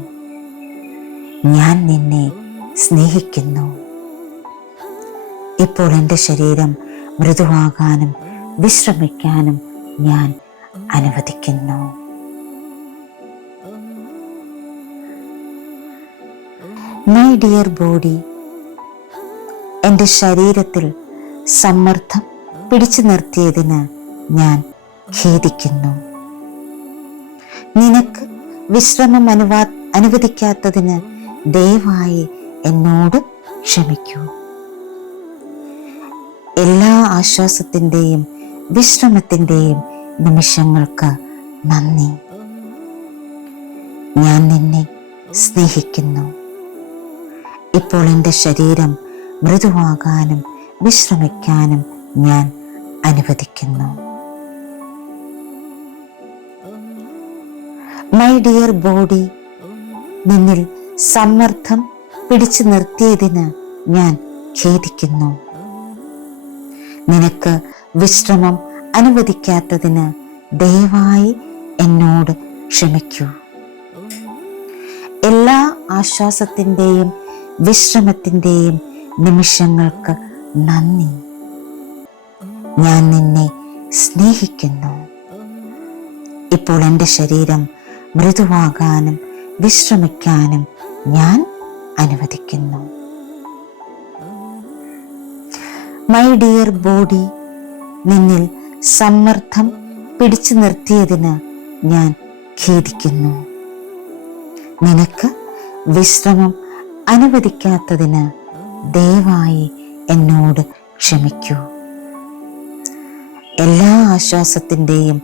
ഞാൻ നിന്നെ സ്നേഹിക്കുന്നു. ഇപ്പോൾ എൻ്റെ ശരീരം മൃദുവാകാനും വിശ്രമിക്കാനും ഞാൻ അനുവദിക്കുന്നു. മൈ ഡിയർ ബോഡി, എൻ്റെ ശരീരത്തിൽ സമ്മർദ്ദം പിടിച്ചു നിർത്തിയതിന് ഞാൻ ഖേദിക്കുന്നു. നിനക്ക് വിശ്രമം അനുവദിക്കാത്തതിന് ദയവായി എന്നോട് ക്ഷമിക്കൂ. എല്ലാ ആശ്വാസത്തിൻ്റെയും വിശ്രമത്തിൻ്റെയും നിമിഷങ്ങൾക്ക് നന്ദി. ഞാൻ നിന്നെ സ്നേഹിക്കുന്നു. ഇപ്പോൾ എൻ്റെ ശരീരം മൃദുവാകാനും വിശ്രമിക്കാനും ഞാൻ അനുവദിക്കുന്നു. മൈ ഡിയർ ബോഡി, നിന്നിൽ സമ്മർദ്ദം പിടിച്ചു നിർത്തിയതിന് ഞാൻ ഖേദിക്കുന്നു. നിനക്ക് വിശ്രമം അനുവദിക്കാത്തതിന് ദയവായി എന്നോട് ക്ഷമിക്കൂ. എല്ലാ ആശ്വാസത്തിൻ്റെയും വിശ്രമത്തിൻ്റെയും നിമിഷങ്ങൾക്ക് നന്ദി. ഞാൻ നിന്നെ സ്നേഹിക്കുന്നു. ഇപ്പോൾ എൻ്റെ ശരീരം മൃദുവാകാനും വിശ്രമിക്കാനും ഞാൻ അനുവദിക്കുന്നു. മൈ ഡിയർ ബോഡി, നിന്നിൽ സമ്മർദ്ദം പിടിച്ചു നിർത്തിയതിന് ഞാൻ ഖേദിക്കുന്നു. നിനക്ക് വിശ്രമം അനുവദിക്കാത്തതിന് ദയവായി എന്നോട് ക്ഷമിക്കൂ. എല്ലാ ആശ്വാസത്തിൻ്റെയും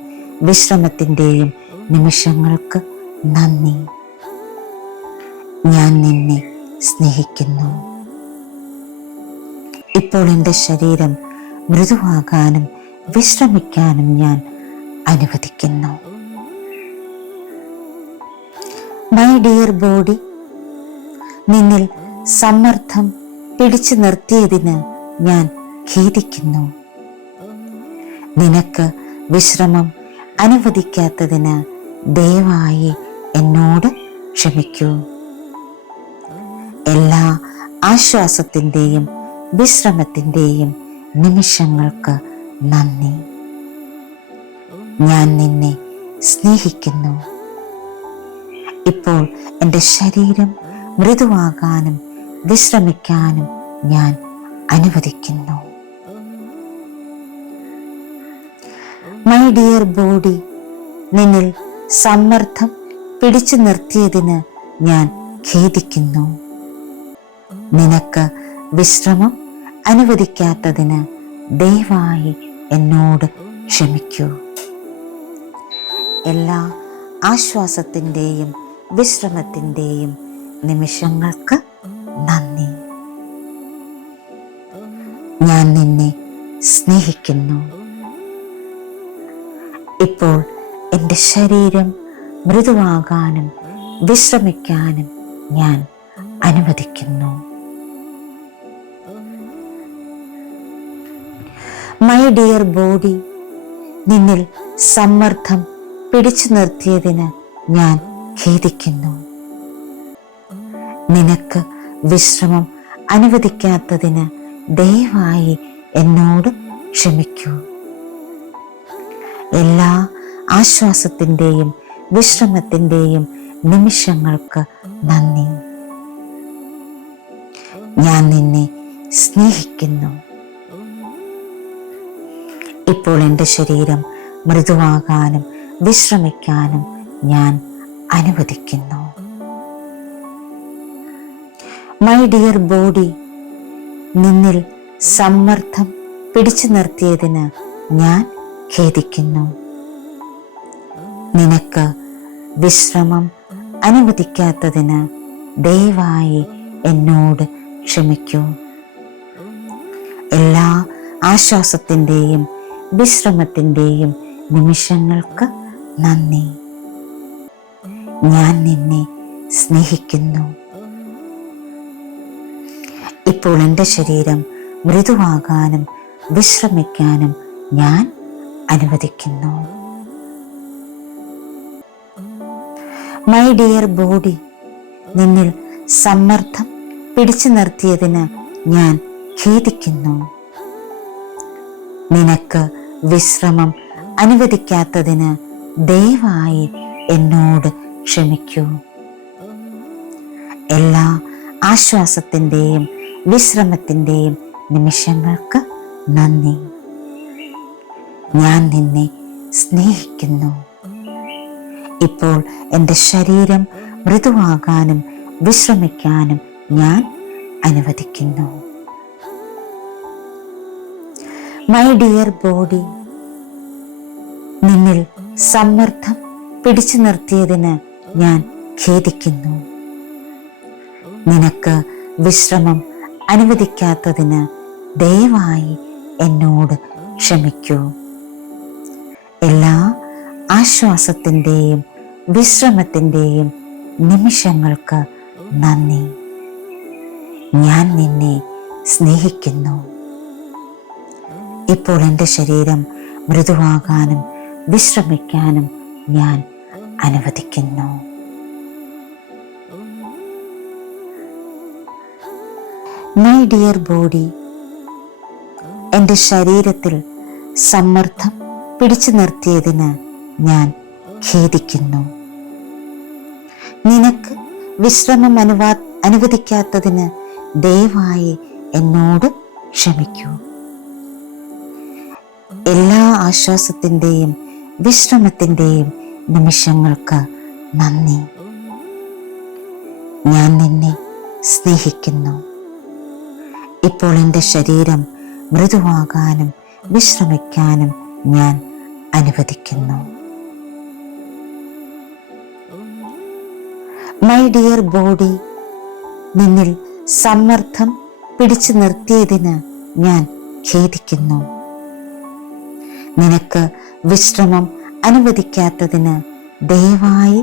വിശ്രമത്തിൻ്റെയും നിമിഷങ്ങൾക്ക് നന്ദി. ഞാൻ നിന്നെ സ്നേഹിക്കുന്നു. ഇപ്പോൾ എൻ്റെ ശരീരം മൃദുവാകാനും വിശ്രമിക്കാനും ഞാൻ അനുവദിക്കുന്നു. മൈ ഡിയർ ബോഡി, നിന്നിൽ സമ്മർദ്ദം പിടിച്ചു നിർത്തിയതിന് ഞാൻ ഖേദിക്കുന്നു. നിനക്ക് വിശ്രമം അനുവദിക്കാത്തതിന് ദയവായി എന്നോട് ക്ഷമിക്കൂ. എല്ലാ ആശ്വാസത്തിൻ്റെയും വിശ്രമത്തിൻ്റെയും നിമിഷങ്ങൾക്ക് നന്ദി. ഞാൻ നിന്നെ സ്നേഹിക്കുന്നു. ഇപ്പോൾ എൻ്റെ ശരീരം മൃദുവാകാനും വിശ്രമിക്കാനും ഞാൻ അനുവദിക്കുന്നു. മൈ ഡിയർ ബോഡി, നിന്നിൽ സമ്മർദ്ദം പിടിച്ചു നിർത്തിയതിന് ഞാൻ ഖേദിക്കുന്നു. നിനക്ക് വിശ്രമം അനുവദിക്കാത്തതിന് ദയവായി എന്നോട് ക്ഷമിക്കൂ. എല്ലാ ആശ്വാസത്തിൻ്റെയും വിശ്രമത്തിൻ്റെയും നിമിഷങ്ങൾക്ക് നന്ദി. ഞാൻ നിന്നെ സ്നേഹിക്കുന്നു. ഇപ്പോൾ എൻ്റെ ശരീരം മൃദുവാകാനും വിശ്രമിക്കാനും ഞാൻ അനുവദിക്കുന്നു. മൈ ഡിയർ ബോഡി, നിന്നിൽ സമ്മർദ്ദം പിടിച്ചു നിർത്തിയതിന് ഞാൻ ഖേദിക്കുന്നു. നിനക്ക് വിശ്രമം അനുവദിക്കാത്തതിന് ദയവായി എന്നോട് ക്ഷമിക്കൂ. എല്ലാ ആശ്വാസത്തിൻ്റെയും വിശ്രമത്തിൻ്റെയും നിമിഷങ്ങൾക്ക് നന്ദി. ഞാൻ നിന്നെ സ്നേഹിക്കുന്നു. ഇപ്പോൾ എൻ്റെ ശരീരം മൃദുവാകാനും വിശ്രമിക്കാനും ഞാൻ അനുവദിക്കുന്നു. മൈ ഡിയർ ബോഡി, നിന്നിൽ സമ്മർദ്ദം പിടിച്ചു നിർത്തിയതിന് ഞാൻ ഖേദിക്കുന്നു. നിനക്ക് വിശ്രമം അനുവദിക്കാത്തതിന് ദയവായി എന്നോട് ക്ഷമിക്കൂ. എല്ലാ ആശ്വാസത്തിൻ്റെയും വിശ്രമത്തിൻ്റെയും നിമിഷങ്ങൾക്ക് നന്ദി. ഞാൻ നിന്നെ സ്നേഹിക്കുന്നു. ഇപ്പോൾ എൻ്റെ ശരീരം മൃദുവാകാനും വിശ്രമിക്കാനും ഞാൻ അനുവദിക്കുന്നു. മൈ ഡിയർ ബോഡി, നിന്നിൽ സമ്മർദ്ദം പിടിച്ചു നിർത്തിയതിന് ഞാൻ ഖേദിക്കുന്നു. നിനക്ക് വിശ്രമം അനുവദിക്കാത്തതിന് ദയവായി എന്നോട് ക്ഷമിക്കൂ. എല്ലാ ആശ്വാസത്തിൻ്റെയും വിശ്രമത്തിൻ്റെയും നിമിഷങ്ങൾക്ക് നന്ദി. ഞാൻ നിന്നെ സ്നേഹിക്കുന്നു. ഇപ്പോൾ എൻ്റെ ശരീരം മൃദുവാകാനും വിശ്രമിക്കാനും ഞാൻ അനുവദിക്കുന്നു. മൈ ഡിയർ ബോഡി, നിന്നിൽ സമ്മർദ്ദം പിടിച്ചു നിർത്തിയതിന് ഞാൻ ഖേദിക്കുന്നു. നിനക്ക് വിശ്രമം അനുവദിക്കാത്തതിന് ദയവായി എന്നോട് ക്ഷമിക്കൂ. എല്ലാ ആശ്വാസത്തിൻ്റെയും വിശ്രമത്തിൻ്റെയും നിമിഷങ്ങൾക്ക് നന്ദി. ഞാൻ നിന്നെ സ്നേഹിക്കുന്നു. ഇപ്പോൾ എൻ്റെ ശരീരം മൃദുവാകാനും വിശ്രമിക്കാനും ഞാൻ അനുവദിക്കുന്നു. മൈ ഡിയർ ബോഡി, എൻ്റെ ശരീരത്തിൽ സമ്മർദ്ദം പിടിച്ചു നിർത്തിയതിന് ഞാൻ ഖേദിക്കുന്നു. നിനക്ക് വിശ്രമം അനുവദിക്കാത്തതിന് ദയവായി എന്നോട് ക്ഷമിക്കൂ. എല്ലാ ആശ്വാസത്തിൻ്റെയും വിശ്രമത്തിൻ്റെയും നിമിഷങ്ങൾക്ക് നന്ദി. ഞാൻ നിന്നെ സ്നേഹിക്കുന്നു. ഇപ്പോൾ എൻ്റെ ശരീരം മൃദുവാകാനും വിശ്രമിക്കാനും ഞാൻ അനുവദിക്കുന്നു. മൈ ഡിയർ ബോഡി, നിന്നിൽ സമ്മർദ്ദം പിടിച്ചു നിർത്തിയതിന് ഞാൻ ഖേദിക്കുന്നു. നിനക്ക് വിശ്രമം അനുവദിക്കാത്തതിന് ദയവായി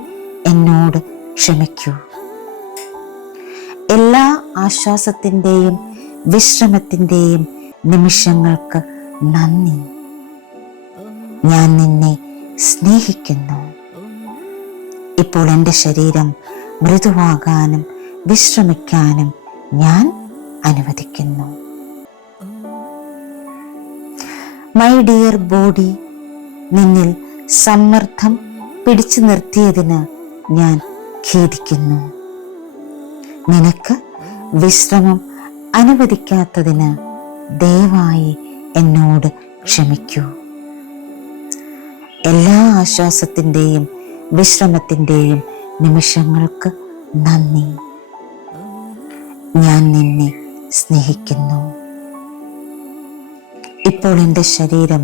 എന്നോട് ക്ഷമിക്കൂ. എല്ലാ ആശ്വാസത്തിൻ്റെയും വിശ്രമത്തിൻ്റെയും നിമിഷങ്ങൾക്ക് നന്ദി. ഞാൻ നിന്നെ സ്നേഹിക്കുന്നു. ഇപ്പോൾ എൻ്റെ ശരീരം മൃദുവാകാനും വിശ്രമിക്കാനും ഞാൻ അനുവദിക്കുന്നു. മൈ ഡിയർ ബോഡി, നിന്നിൽ സമ്മർദ്ദം പിടിച്ചു നിർത്തിയതിന് ഞാൻ ഖേദിക്കുന്നു. നിനക്ക് വിശ്രമം അനുവദിക്കാത്തതിന് ദയവായി എന്നോട് ക്ഷമിക്കൂ. എല്ലാ ആശ്വാസത്തിൻ്റെയും വിശ്രമത്തിൻ്റെയും നിമിഷങ്ങൾക്ക് നന്ദി. ഞാൻ നിന്നെ സ്നേഹിക്കുന്നു. ഇപ്പോൾ എൻ്റെ ശരീരം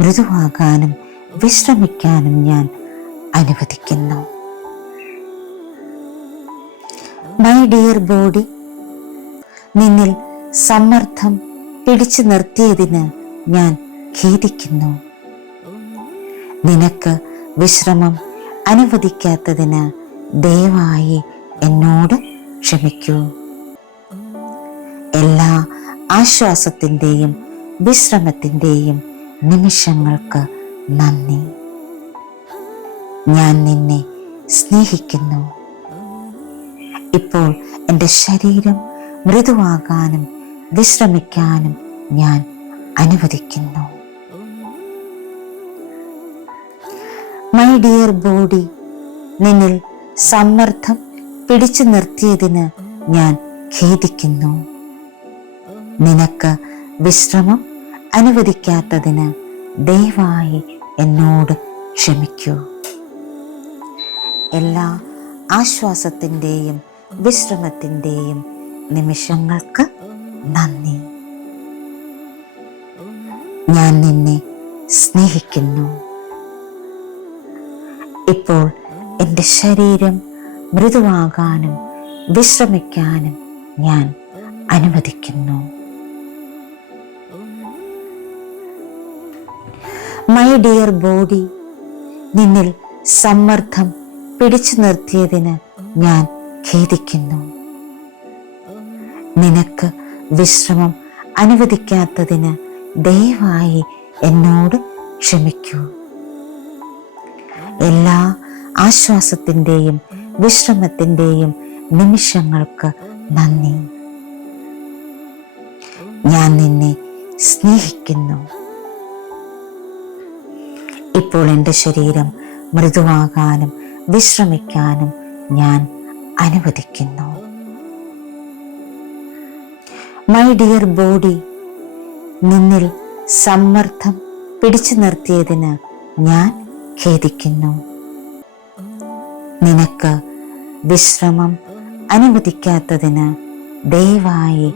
മൃദുവാകാനും വിശ്രമിക്കാനും ഞാൻ അനുവദിക്കുന്നു. മൈ ഡിയർ ബോഡി, നിന്നിൽ സമ്മർദ്ദം പിടിച്ചു നിർത്തിയതിന് ഞാൻ ഖേദിക്കുന്നു. നിനക്ക് വിശ്രമം അനുവദിക്കാത്തതിന് ദയവായി എന്നോട് ക്ഷമിക്കൂ. എല്ലാ ആശ്വാസത്തിൻ്റെയും വിശ്രമത്തിൻ്റെയും നിമിഷങ്ങൾക്ക് നന്ദി. ഞാൻ നിന്നെ സ്നേഹിക്കുന്നു. ഇപ്പോൾ എൻ്റെ ശരീരം മൃദുവാകാനും വിശ്രമിക്കാനും ഞാൻ അനുവദിക്കുന്നു. മൈ ഡിയർ ബോഡി, നിന്നിൽ സമ്മർദ്ദം പിടിച്ചു നിർത്തിയതിന് ഞാൻ ഖേദിക്കുന്നു. നിനക്ക് വിശ്രമം അനുവദിക്കാത്തതിന് ദയവായി എന്നോട് ക്ഷമിക്കൂ. എല്ലാ ആശ്വാസത്തിൻ്റെയും വിശ്രമത്തിൻ്റെയും നിമിഷങ്ങൾക്ക് നന്ദി. ഞാൻ നിന്നെ സ്നേഹിക്കുന്നു. ഇപ്പോൾ എൻ്റെ ശരീരം മൃദുവാകാനും വിശ്രമിക്കാനും ഞാൻ അനുവദിക്കുന്നു. മൈ ഡിയർ ബോഡി, നിന്നിൽ സമ്മർദ്ദം പിടിച്ചു നിർത്തിയതിന് ഞാൻ ഖേദിക്കുന്നു. നിനക്ക് വിശ്രമം അനുവദിക്കാത്തതിന് ദയവായി എന്നോട് ക്ഷമിക്കൂ. എല്ലാ ആശ്വാസത്തിൻ്റെയും വിശ്രമത്തിൻ്റെയും നിമിഷങ്ങൾക്ക് നന്ദി. ഞാൻ നിന്നെ സ്നേഹിക്കുന്നു. ഇപ്പോൾ എൻ്റെ ശരീരം മൃദുവാകാനും വിശ്രമിക്കാനും ഞാൻ അനുവദിക്കുന്നു. മൈ ഡിയർ ബോഡി, നിന്നിൽ സമ്മർദ്ദം പിടിച്ചു നിർത്തിയതിന് ഞാൻ ഖേദിക്കുന്നു. നിനക്ക് വിശ്രമം അനുവദിക്കാത്തതിന് ദയവായി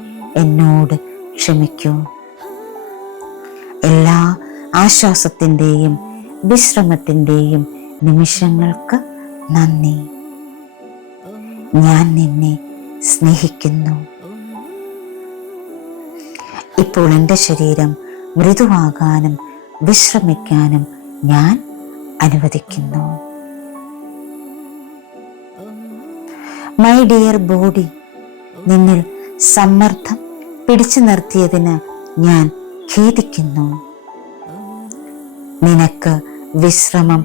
എന്നോട് ക്ഷമിക്കൂ. എല്ലാ ആശ്വാസത്തിൻ്റെയും വിശ്രമത്തിൻ്റെയും നിമിഷങ്ങൾക്ക് നന്ദി. ഞാൻ നിന്നെ സ്നേഹിക്കുന്നു. ഇപ്പോൾ എൻ്റെ ശരീരം മൃദുവാകാനും വിശ്രമിക്കാനും ഞാൻ അനുവദിക്കുന്നു. മൈ ഡിയർ ബോഡി, നിന്നിൽ സമ്മർദ്ദം പിടിച്ചു നിർത്തിയതിന് ഞാൻ ഖേദിക്കുന്നു. നിനക്ക് വിശ്രമം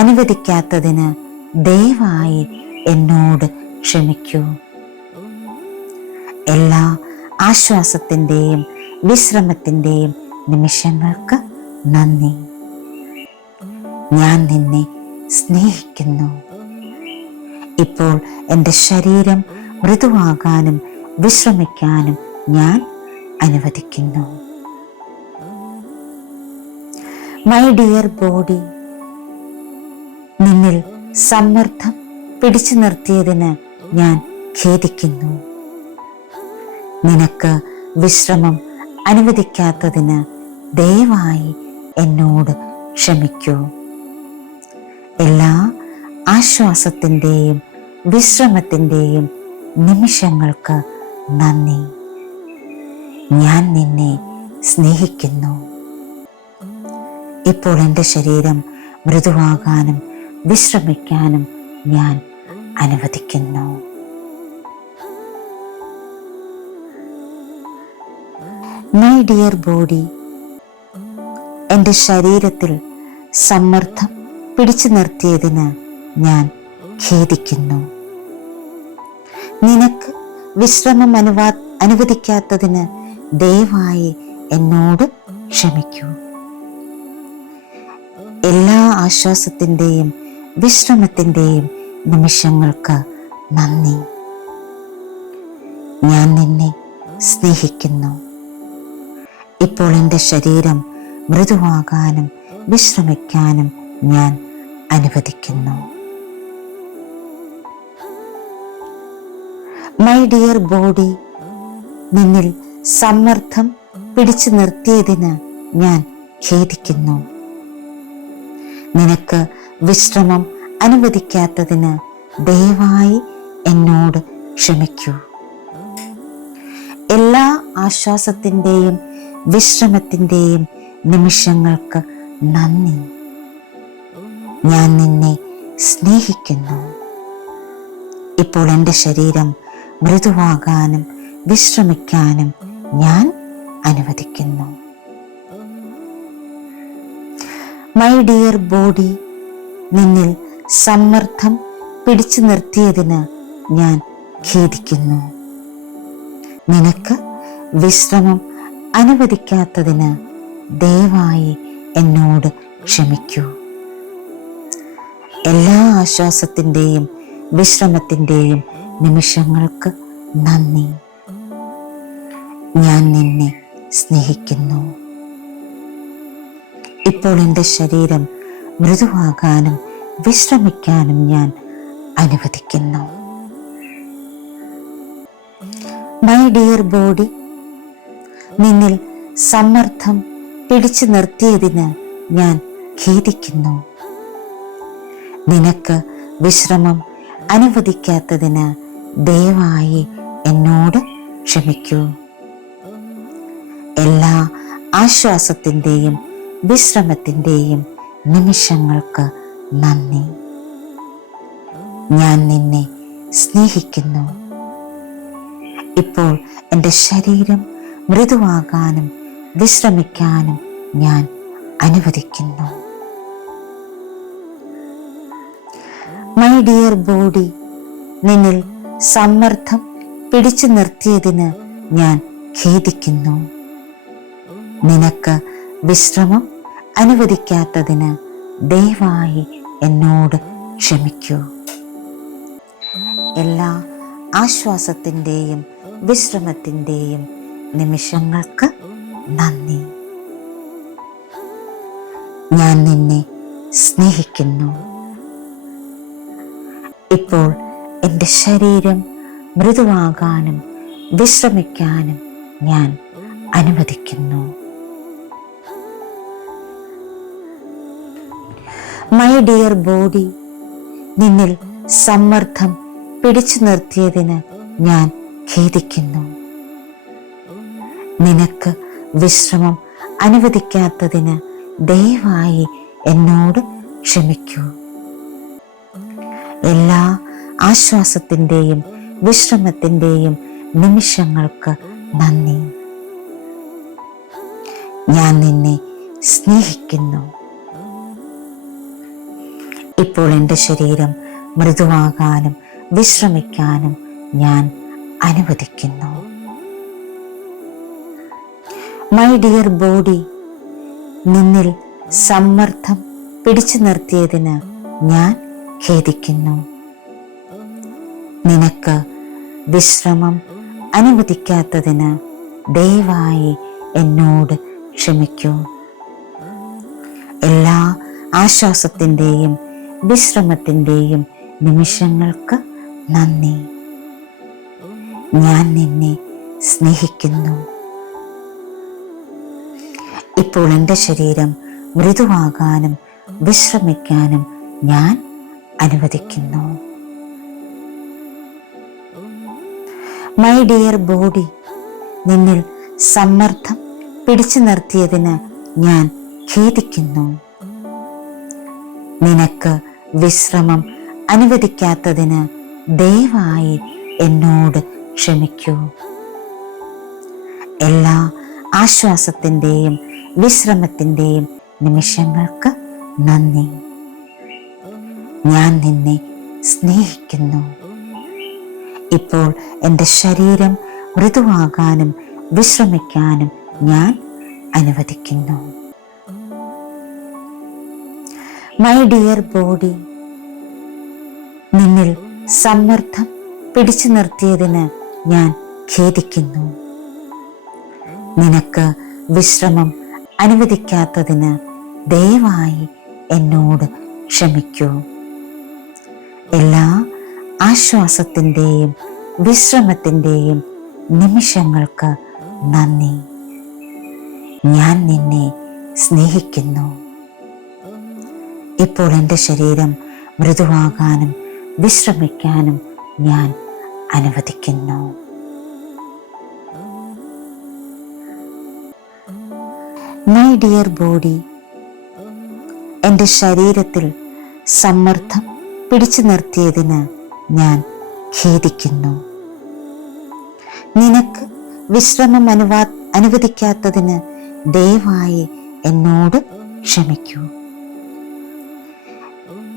അനുവദിക്കാത്തതിന് ദയവായി എന്നോട് ക്ഷമിക്കൂ. എല്ലാ ആശ്വാസത്തിൻ്റെയും വിശ്രമത്തിൻ്റെയും നിമിഷങ്ങൾക്ക് നന്ദി. ഞാൻ നിന്നെ സ്നേഹിക്കുന്നു. ഇപ്പോൾ എൻ്റെ ശരീരം മൃദുവാകാനും വിശ്രമിക്കാനും ഞാൻ അനുവദിക്കുന്നു. മൈ ഡിയർ ബോഡി, നിന്നിൽ സമ്മർദ്ദം പിടിച്ചു നിർത്തിയതിന് ഞാൻ ഖേദിക്കുന്നു. നിനക്ക് വിശ്രമം അനുവദിക്കാത്തതിന് ദയവായി എന്നോട് ക്ഷമിക്കൂ. എല്ലാ ആശ്വാസത്തിൻ്റെയും വിശ്രമത്തിൻ്റെയും നിമിഷങ്ങൾക്ക് നന്ദി. ഞാൻ നിന്നെ സ്നേഹിക്കുന്നു. ഇപ്പോൾ എൻ്റെ ശരീരം മൃദുവാകാനും വിശ്രമിക്കാനും ഞാൻ അനുവദിക്കുന്നു. മൈ ഡിയർ ബോഡി, എൻ്റെ ശരീരത്തിൽ സമ്മർദ്ദം പിടിച്ചു നിർത്തിയതിന് ഞാൻ ഖേദിക്കുന്നു. നിനക്ക് വിശ്രമം അനുവദിക്കാത്തതിന് ദയവായി എന്നോട് ക്ഷമിക്കൂ. എല്ലാ ആശ്വാസത്തിൻ്റെയും വിശ്രമത്തിൻ്റെയും നിമിഷങ്ങൾക്ക് നന്ദി. ഞാൻ നിന്നെ സ്നേഹിക്കുന്നു. ഇപ്പോൾ എൻ്റെ ശരീരം മൃദുവാകാനും വിശ്രമിക്കാനും ഞാൻ അനുവദിക്കുന്നു. മൈ ഡിയർ ബോഡി, നിന്നിൽ സമ്മർദ്ദം പിടിച്ചു നിർത്തിയതിന് ഞാൻ ഖേദിക്കുന്നു. നിനക്ക് വിശ്രമം അനുവദിക്കാത്തതിന് ദയവായി എന്നോട് ക്ഷമിക്കൂ. എല്ലാ ആശ്വാസത്തിൻ്റെയും വിശ്രമത്തിൻ്റെയും നിമിഷങ്ങൾക്ക് നന്ദി. ഞാൻ നിന്നെ സ്നേഹിക്കുന്നു. ഇപ്പോൾ എൻ്റെ ശരീരം മൃദുവാകാനും വിശ്രമിക്കാനും ഞാൻ അനുവദിക്കുന്നു. മൈ ഡിയർ ബോഡി, നിന്നിൽ സമ്മർദ്ദം പിടിച്ചു നിർത്തിയതിന് ഞാൻ ഖേദിക്കുന്നു. നിനക്ക് വിശ്രമം അനുവദിക്കാത്തതിന് ദയവായി എന്നോട് ക്ഷമിക്കൂ. എല്ലാ ആശ്വാസത്തിൻ്റെയും വിശ്രമത്തിൻ്റെയും നിമിഷങ്ങൾക്ക് നന്ദി. ഞാൻ നിന്നെ സ്നേഹിക്കുന്നു. ഇപ്പോൾ എൻ്റെ ശരീരം മൃദുവാകാനും വിശ്രമിക്കാനും ഞാൻ അനുവദിക്കുന്നു. മൈ ഡിയർ ബോഡി, നിന്നിൽ സമ്മർദ്ദം പിടിച്ചു നിർത്തിയതിന് ഞാൻ ഖേദിക്കുന്നു. നിനക്ക് വിശ്രമം അനുവദിക്കാത്തതിന് ദയവായി എന്നോട് ക്ഷമിക്കൂ. എല്ലാ ആശ്വാസത്തിൻ്റെയും വിശ്രമത്തിൻ്റെയും നിമിഷങ്ങൾക്ക് നന്ദി. ഞാൻ നിന്നെ സ്നേഹിക്കുന്നു. ഇപ്പോൾ എൻ്റെ ശരീരം മൃദുവാകാനും വിശ്രമിക്കാനും ഞാൻ അനുവദിക്കുന്നു. മൈ ഡിയർ ബോഡി, നിന്നിൽ സമ്മർദ്ദം പിടിച്ചു നിർത്തിയതിന് ഞാൻ ഖേദിക്കുന്നു. നിനക്ക് വിശ്രമം അനുവദിക്കാത്തതിന് ദയവായി എന്നോട് ക്ഷമിക്കൂ. എല്ലാ ആശ്വാസത്തിൻ്റെയും വിശ്രമത്തിൻ്റെയും നിമിഷങ്ങൾക്ക് നന്ദി. ഞാൻ നിന്നെ സ്നേഹിക്കുന്നു. ഇപ്പോൾ എൻ്റെ ശരീരം മൃദുവാകാനും വിശ്രമിക്കാനും ഞാൻ അനുവദിക്കുന്നു. മൈ ഡിയർ ബോഡി, നിന്നിൽ സമ്മർദ്ദം പിടിച്ചു നിർത്തിയതിന് ഞാൻ ഖേദിക്കുന്നു. നിനക്ക് വിശ്രമം അനുവദിക്കാത്തതിന് ദയവായി എന്നോട് ക്ഷമിക്കൂ. എല്ലാ ആശ്വാസത്തിൻ്റെയും വിശ്രമത്തിൻ്റെയും നിമിഷങ്ങൾക്ക് നന്ദി. ഞാൻ നിന്നെ സ്നേഹിക്കുന്നു. ഇപ്പോൾ എൻ്റെ ശരീരം മൃദുവാകാനും വിശ്രമിക്കാനും ഞാൻ അനുവദിക്കുന്നു. മൈ ഡിയർ ബോഡി, നിന്നിൽ സമ്മർദ്ദം പിടിച്ചു നിർത്തിയതിന് ഞാൻ ഖേദിക്കുന്നു. നിനക്ക് വിശ്രമം അനുവദിക്കാത്തതിന് ദയവായി എന്നോട് ക്ഷമിക്കൂ. എല്ലാ ആശ്വാസത്തിൻ്റെയും വിശ്രമത്തിൻ്റെയും നിമിഷങ്ങൾക്ക് നന്ദി. ഞാൻ നിന്നെ സ്നേഹിക്കുന്നു. ഇപ്പോൾ എൻ്റെ ശരീരം മൃദുവാകാനും വിശ്രമിക്കാനും ഞാൻ അനുവദിക്കുന്നു. മൈ ഡിയർ ബോഡി, നിന്നിൽ സമ്മർദ്ദം പിടിച്ചു നിർത്തിയതിന് ഞാൻ ഖേദിക്കുന്നു. നിനക്ക് വിശ്രമം അനുവദിക്കാത്തതിന് ദയവായി എന്നോട് ക്ഷമിക്കൂ. എല്ലാ ആശ്വാസത്തിൻ്റെയും വിശ്രമത്തിൻ്റെയും നിമിഷങ്ങൾക്ക് നന്ദി. ഞാൻ നിന്നെ സ്നേഹിക്കുന്നു. ഇപ്പോൾ എൻ്റെ ശരീരം മൃദുവാകാനും വിശ്രമിക്കാനും ഞാൻ അനുവദിക്കുന്നു. മൈ ഡിയർ ബോഡി, നിന്നിൽ സമ്മർദ്ദം പിടിച്ചു നിർത്തിയതിന് ഞാൻ ഖേദിക്കുന്നു. നിനക്ക് വിശ്രമം അനുവദിക്കാത്തതിന് ദയവായി എന്നോട് ക്ഷമിക്കൂ. എല്ലാ ആശ്വാസത്തിൻ്റെയും വിശ്രമത്തിൻ്റെയും നിമിഷങ്ങൾക്ക് നന്ദി. ഞാൻ നിന്നെ സ്നേഹിക്കുന്നു. ഇപ്പോൾ എൻ്റെ ശരീരം മൃദുവാകാനും വിശ്രമിക്കാനും ഞാൻ അനുവദിക്കുന്നു. മൈ ഡിയർ ബോഡി, എൻ്റെ ശരീരത്തിൽ സമ്മർദ്ദം പിടിച്ചു നിർത്തിയതിന് ഞാൻ ഖേദിക്കുന്നു. നിനക്ക് വിശ്രമം അനുവദിക്കാത്തതിന് ദയവായി എന്നോട് ക്ഷമിക്കൂ.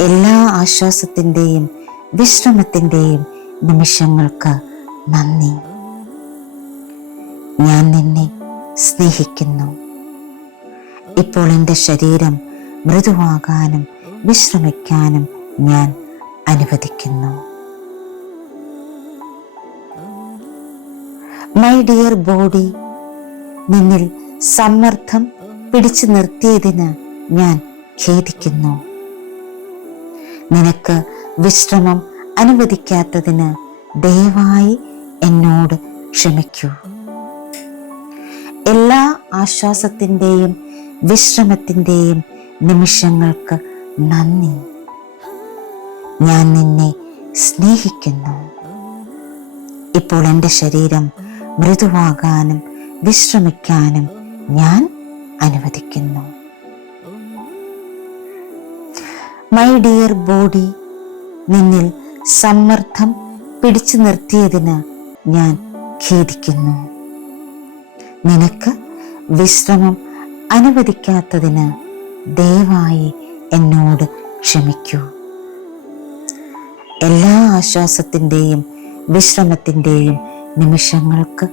എല്ലാ ആശ്വാസത്തിൻ്റെയും വിശ്രമത്തിൻ്റെയും നിമിഷങ്ങൾക്ക് നന്ദി. ഞാൻ നിന്നെ സ്നേഹിക്കുന്നു. ഇപ്പോൾ എൻ്റെ ശരീരം മൃദുവാകാനും വിശ്രമിക്കാനും ഞാൻ അനുവദിക്കുന്നു. മൈ ഡിയർ ബോഡി, നിന്നിൽ സമ്മർദ്ദം പിടിച്ചു നിർത്തിയതിന് ഞാൻ ഖേദിക്കുന്നു. നിനക്ക് വിശ്രമം അനുവദിക്കാത്തതിന് ദയവായി എന്നോട് ക്ഷമിക്കൂ. എല്ലാ ആശ്വാസത്തിൻ്റെയും വിശ്രമത്തിൻ്റെയും നിമിഷങ്ങൾക്ക് നന്ദി. ഞാൻ നിന്നെ സ്നേഹിക്കുന്നു. ഇപ്പോൾ എൻ്റെ ശരീരം മൃദുവാകാനും വിശ്രമിക്കാനും ഞാൻ അനുവദിക്കുന്നു. മൈ ഡിയർ ബോഡി, നിന്നിൽ സമ്മർദ്ദം പിടിച്ചു നിർത്തിയതിന് ഞാൻ ഖേദിക്കുന്നു. നിനക്ക് വിശ്രമം അനുവദിക്കാത്തതിന് ദയവായി എന്നോട് ക്ഷമിക്കൂ. എല്ലാ ആശ്വാസത്തിൻ്റെയും വിശ്രമത്തിൻ്റെയും നിമിഷങ്ങൾക്ക്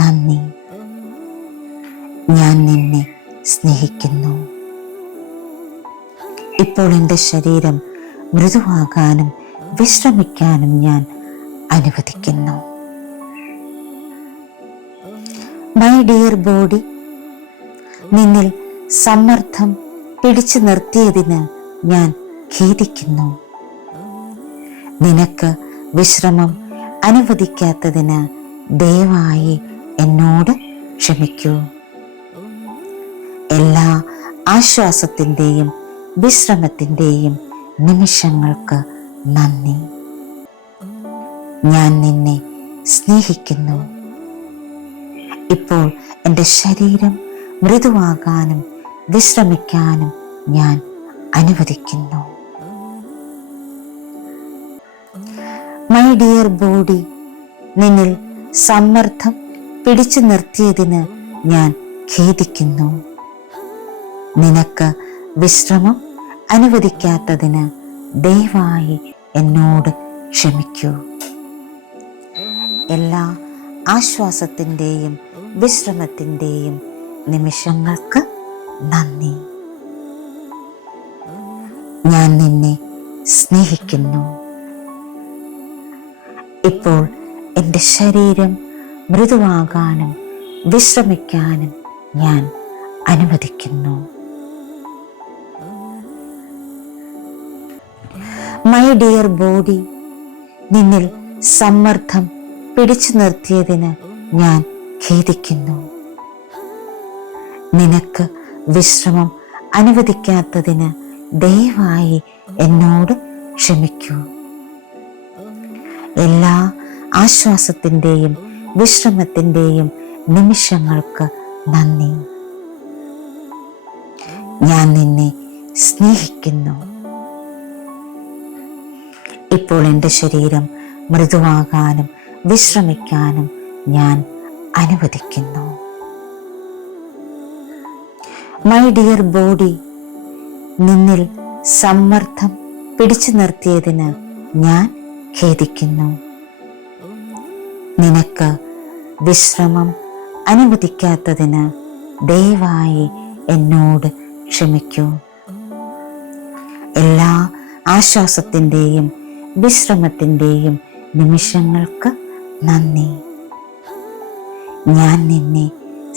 നന്ദി. ഞാൻ നിന്നെ സ്നേഹിക്കുന്നു. ഇപ്പോൾ എൻ്റെ ശരീരം മൃദുവാകാനും വിശ്രമിക്കാനും ഞാൻ അനുവദിക്കുന്നു. മൈ ഡിയർ ബോഡി, നിന്നിൽ സമ്മർദ്ദം പിടിച്ചു നിർത്തിയതിന് ഞാൻ ഖേദിക്കുന്നു. നിനക്ക് വിശ്രമം അനുവദിക്കാത്തതിന് ദയവായി എന്നോട് ക്ഷമിക്കൂ. എല്ലാ ആശ്വാസത്തിൻ്റെയും വിശ്രമത്തിൻ്റെയും നിമിഷങ്ങൾക്ക് നന്ദി. ഞാൻ നിന്നെ സ്നേഹിക്കുന്നു. ഇപ്പോൾ എൻ്റെ ശരീരം മൃദുവാകാനും വിശ്രമിക്കാനും ഞാൻ അനുവദിക്കുന്നു. മൈ ഡിയർ ബോഡി, നിന്നിൽ സമ്മർദ്ദം പിടിച്ചു നിർത്തിയതിന് ഞാൻ ഖേദിക്കുന്നു. നിനക്ക് വിശ്രമം അനുവദിക്കാത്തതിന് ദയവായി എന്നോട് ക്ഷമിക്കൂ. എല്ലാ ആശ്വാസത്തിൻ്റെയും വിശ്രമത്തിൻ്റെയും നിമിഷങ്ങൾക്ക് നന്ദി. ഞാൻ നിന്നെ സ്നേഹിക്കുന്നു. ഇപ്പോൾ എൻ്റെ ശരീരം മൃദുവാകാനും വിശ്രമിക്കാനും ഞാൻ അനുവദിക്കുന്നു. മൈ ഡിയർ ബോഡി, നിന്നിൽ സമ്മർദ്ദം പിടിച്ചു നിർത്തിയതിന് ഞാൻ ഖേദിക്കുന്നു. നിനക്ക് വിശ്രമം അനുവദിക്കാത്തതിന് ദയവായി എന്നോട് ക്ഷമിക്കൂ. എല്ലാ ആശ്വാസത്തിൻ്റെയും വിശ്രമത്തിൻ്റെയും നിമിഷങ്ങൾക്ക് നന്ദി. ഞാൻ നിന്നെ സ്നേഹിക്കുന്നു. ഇപ്പോൾ എൻ്റെ ശരീരം മൃദുവാകാനും വിശ്രമിക്കാനും ഞാൻ അനുവദിക്കുന്നു. മൈ ഡിയർ ബോഡി, നിന്നിൽ സമ്മർദ്ദം പിടിച്ചു നിർത്തിയതിന് ഞാൻ ഖേദിക്കുന്നു. നിനക്ക് വിശ്രമം അനുവദിക്കാത്തതിന് ദയവായി എന്നോട് ക്ഷമിക്കൂ. എല്ലാ ആശ്വാസത്തിൻ്റെയും വിശ്രമത്തിൻ്റെയും നിമിഷങ്ങൾക്ക് നന്ദി. ഞാൻ നിന്നെ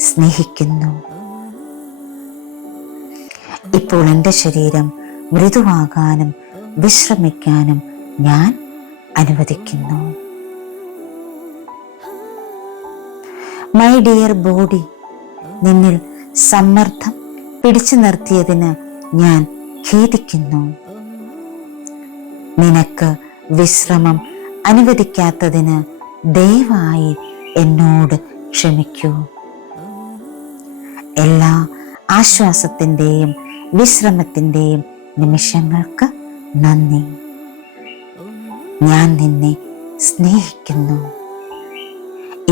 സ്നേഹിക്കുന്നു. ഇപ്പോൾ എൻ്റെ ശരീരം മൃദുവാകാനും വിശ്രമിക്കാനും ഞാൻ അനുവദിക്കുന്നു. മൈ ഡിയർ ബോഡി, നിന്നിൽ സമ്മർദ്ദം പിടിച്ചു നിർത്തിയതിന് ഞാൻ ഖേദിക്കുന്നു. നിനക്ക് വിശ്രമം അനുവദിക്കാത്തതിന് ദയവായി എന്നോട് ക്ഷമിക്കൂ. എല്ലാ ആശ്വാസത്തിൻ്റെയും വിശ്രമത്തിൻ്റെയും നിമിഷങ്ങൾക്ക് നന്ദി. ഞാൻ നിന്നെ സ്നേഹിക്കുന്നു.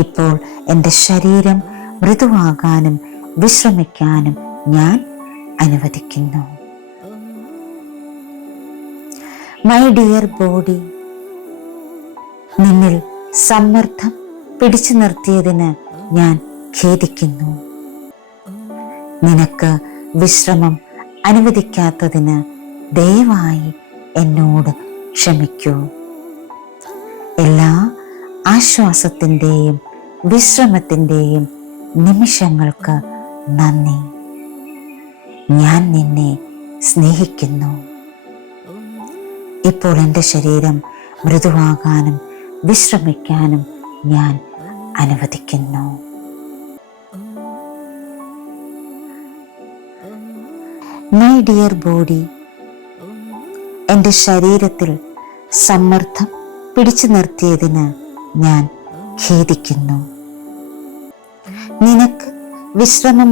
ഇപ്പോൾ എൻ്റെ ശരീരം മൃദുവാകാനും വിശ്രമിക്കാനും ഞാൻ അനുവദിക്കുന്നു. മൈ ഡിയർ ബോഡി, നിന്നിൽ സമ്മർദ്ദം പിടിച്ചു നിർത്തിയതിന് ഞാൻ ഖേദിക്കുന്നു. നിനക്ക് വിശ്രമം അനുവദിക്കാത്തതിന് ദയവായി എന്നോട് ക്ഷമിക്കൂ. എല്ലാ ആശ്വാസത്തിൻ്റെയും വിശ്രമത്തിൻ്റെയും നിമിഷങ്ങൾക്ക് നന്ദി. ഞാൻ നിന്നെ സ്നേഹിക്കുന്നു. ഇപ്പോൾ എൻ്റെ ശരീരം മൃദുവാകാനും വിശ്രമിക്കാനും ഞാൻ അനുവദിക്കുന്നു. മൈ ഡിയർ ബോഡി, എൻ്റെ ശരീരത്തിൽ സമ്മർദ്ദം പിടിച്ചു നിർത്തിയതിന് ഞാൻ ഖേദിക്കുന്നു. നിനക്ക് വിശ്രമം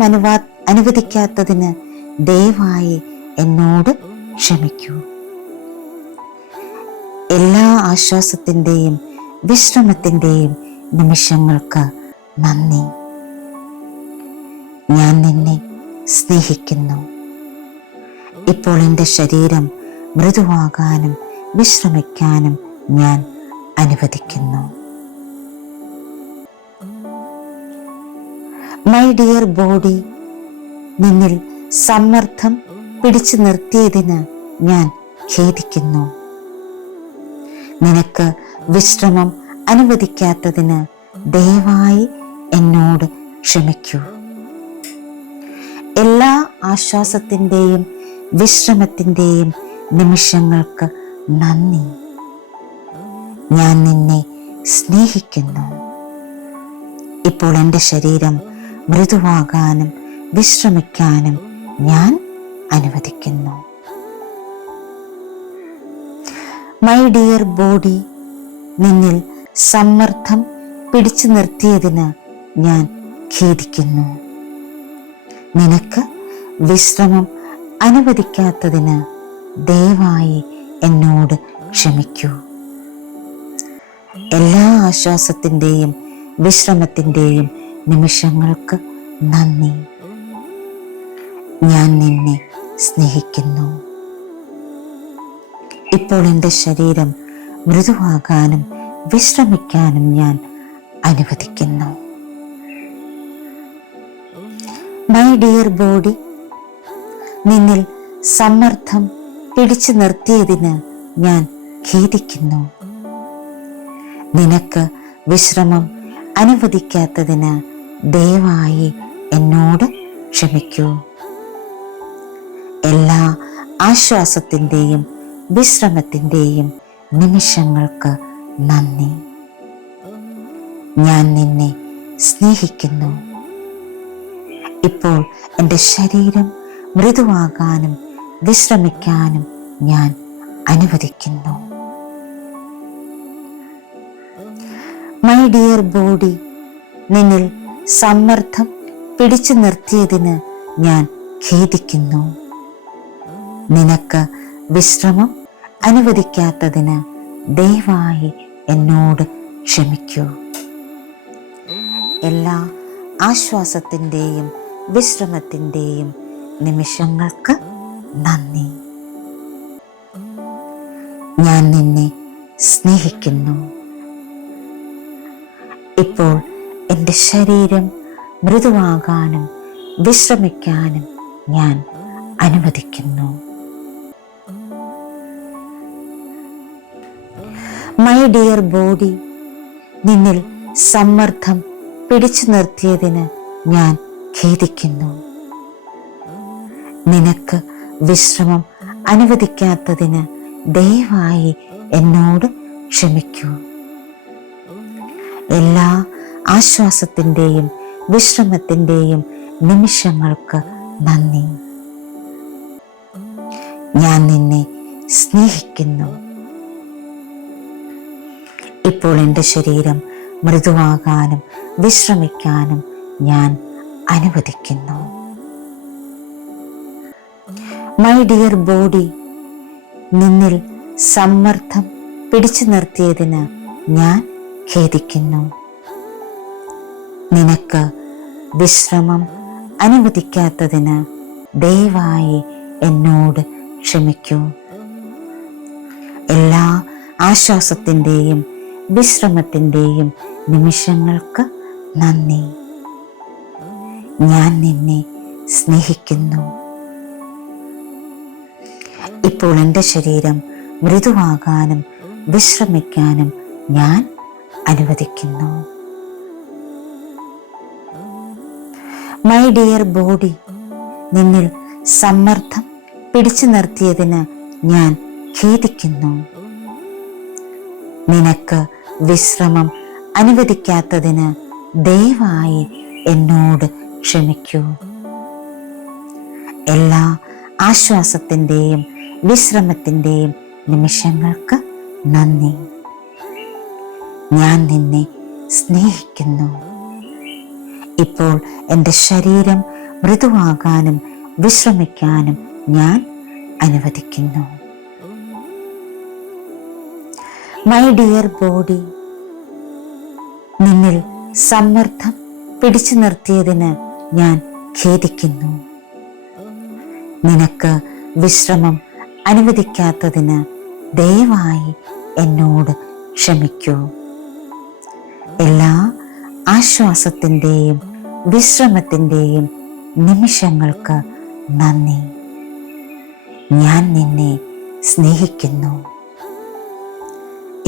അനുവദിക്കാത്തതിന് ദയവായി എന്നോട് ക്ഷമിക്കൂ. എല്ലാ ആശ്വാസത്തിൻ്റെയും വിശ്രമത്തിൻ്റെയും നിമിഷങ്ങൾക്ക് നന്ദി. ഞാൻ നിന്നെ സ്നേഹിക്കുന്നു. ഇപ്പോൾ എൻ്റെ ശരീരം മൃദുവാകാനും വിശ്രമിക്കാനും ഞാൻ അനുവദിക്കുന്നു. മൈ ഡിയർ ബോഡി, നിന്നിൽ സമ്മർദ്ദം പിടിച്ചു നിർത്തിയതിന് ഞാൻ ഖേദിക്കുന്നു. നിനക്ക് വിശ്രമം അനുവദിക്കാത്തതിന് ദയവായി എന്നോട് ക്ഷമിക്കൂ. എല്ലാ ആശ്വാസത്തിൻ്റെയും വിശ്രമത്തിൻ്റെയും നിമിഷങ്ങൾക്ക് നന്ദി. ഞാൻ നിന്നെ സ്നേഹിക്കുന്നു. ഇപ്പോൾ എൻ്റെ ശരീരം മൃദുവാകാനും വിശ്രമിക്കാനും ഞാൻ അനുവദിക്കുന്നു. മൈ ഡിയർ ബോഡി, നിന്നിൽ സമ്മർദ്ദം പിടിച്ചു നിർത്തിയതിന് ഞാൻ ഖേദിക്കുന്നു. നിനക്ക് വിശ്രമം അനുവദിക്കാത്തതിന് ദയവായി എന്നോട് ക്ഷമിക്കൂ. എല്ലാ ആശ്വാസത്തിൻ്റെയും വിശ്രമത്തിൻ്റെയും നിമിഷങ്ങൾക്ക് നന്ദി. ഞാൻ നിന്നെ സ്നേഹിക്കുന്നു. ഇപ്പോൾ എൻ്റെ ശരീരം മൃദുവാകാനും വിശ്രമിക്കാനും ഞാൻ അനുവദിക്കുന്നു. മൈ ഡിയർ ബോഡി, നിന്നിൽ സമ്മർദ്ദം പിടിച്ചു നിർത്തിയതിന് ഞാൻ ഖേദിക്കുന്നു. നിനക്ക് വിശ്രമം അനുവദിക്കാത്തതിന് ദയവായി എന്നോട് ക്ഷമിക്കൂ. എല്ലാ ആശ്വാസത്തിൻ്റെയും വിശ്രമത്തിൻ്റെയും നിമിഷങ്ങൾക്ക് നന്ദി. ഞാൻ നിന്നെ സ്നേഹിക്കുന്നു. ഇപ്പോൾ എൻ്റെ ശരീരം മൃദുവാകാനും വിശ്രമിക്കാനും ഞാൻ അനുവദിക്കുന്നു. മൈ ഡിയർ ബോഡി, നിന്നിൽ സമ്മർദ്ദം പിടിച്ചു നിർത്തിയതിന് ഞാൻ ഖേദിക്കുന്നു. നിനക്ക് വിശ്രമം അനുവദിക്കാത്തതിന് ദയവായി എന്നോട് ക്ഷമിക്കൂ. എല്ലാ ആശ്വാസത്തിൻ്റെയും വിശ്രമത്തിൻ്റെയും നിമിഷങ്ങൾക്ക് നന്ദി. ഞാൻ നിന്നെ സ്നേഹിക്കുന്നു. ഇപ്പോൾ എൻ്റെ ശരീരം മൃദുവാകാനും വിശ്രമിക്കാനും ഞാൻ അനുവദിക്കുന്നു. മൈ ഡിയർ ബോഡി, നിന്നിൽ സമ്മർദ്ദം പിടിച്ചു നിർത്തിയതിന് ഞാൻ ഖേദിക്കുന്നു. നിനക്ക് വിശ്രമം അനുവദിക്കാത്തതിന് ദയവായി എന്നോട് ക്ഷമിക്കൂ. എല്ലാ ആശ്വാസത്തിൻ്റെയും വിശ്രമത്തിൻ്റെയും നിമിഷങ്ങൾക്ക് നന്ദി. ഞാൻ നിന്നെ സ്നേഹിക്കുന്നു. ഇപ്പോൾ എൻ്റെ ശരീരം മൃദുവാകാനും വിശ്രമിക്കാനും ഞാൻ അനുവദിക്കുന്നു. മൈ ഡിയർ ബോഡി, നിന്നിൽ സമ്മർദ്ദം പിടിച്ചു നിർത്തിയതിന് ഞാൻ ഖേദിക്കുന്നു. നിനക്ക് വിശ്രമം അനുവദിക്കാത്തതിന് ദയവായി എന്നോട് ക്ഷമിക്കൂ. എല്ലാ ആശ്വാസത്തിൻ്റെയും വിശ്രമത്തിൻ്റെയും നിമിഷങ്ങൾക്ക് നന്ദി. ഞാൻ നിന്നെ സ്നേഹിക്കുന്നു. ഇപ്പോൾ എൻ്റെ ശരീരം മൃദുവാകാനും വിശ്രമിക്കാനും ഞാൻ അനുവദിക്കുന്നു. മൈ ഡിയർ ബോഡി, നിന്നിൽ സമ്മർദ്ദം പിടിച്ചു നിർത്തിയതിന് ഞാൻ ഖേദിക്കുന്നു. നിനക്ക് വിശ്രമം അനുവദിക്കാത്തതിന് ദയവായി എന്നോട് ക്ഷമിക്കൂ. എല്ലാ ആശ്വാസത്തിൻ്റെയും വിശ്രമത്തിൻ്റെയും നിമിഷങ്ങൾക്ക് നന്ദി. ഞാൻ നിന്നെ സ്നേഹിക്കുന്നു. ഇപ്പോൾ എൻ്റെ ശരീരം മൃദുവാകാനും വിശ്രമിക്കാനും ഞാൻ അനുവദിക്കുന്നു. മൈ ഡിയർ ബോഡി, നിന്നിൽ സമ്മർദ്ദം പിടിച്ചു നിർത്തിയതിന് ഞാൻ ഖേദിക്കുന്നു. നിനക്ക് വിശ്രമം അനുവദിക്കാത്തതിന് ദയവായി എന്നോട് ക്ഷമിക്കൂ. എല്ലാ ആശ്വാസത്തിൻ്റെയും വിശ്രമത്തിൻ്റെയും നിമിഷങ്ങൾക്ക് നന്ദി. ഞാൻ നിന്നെ സ്നേഹിക്കുന്നു.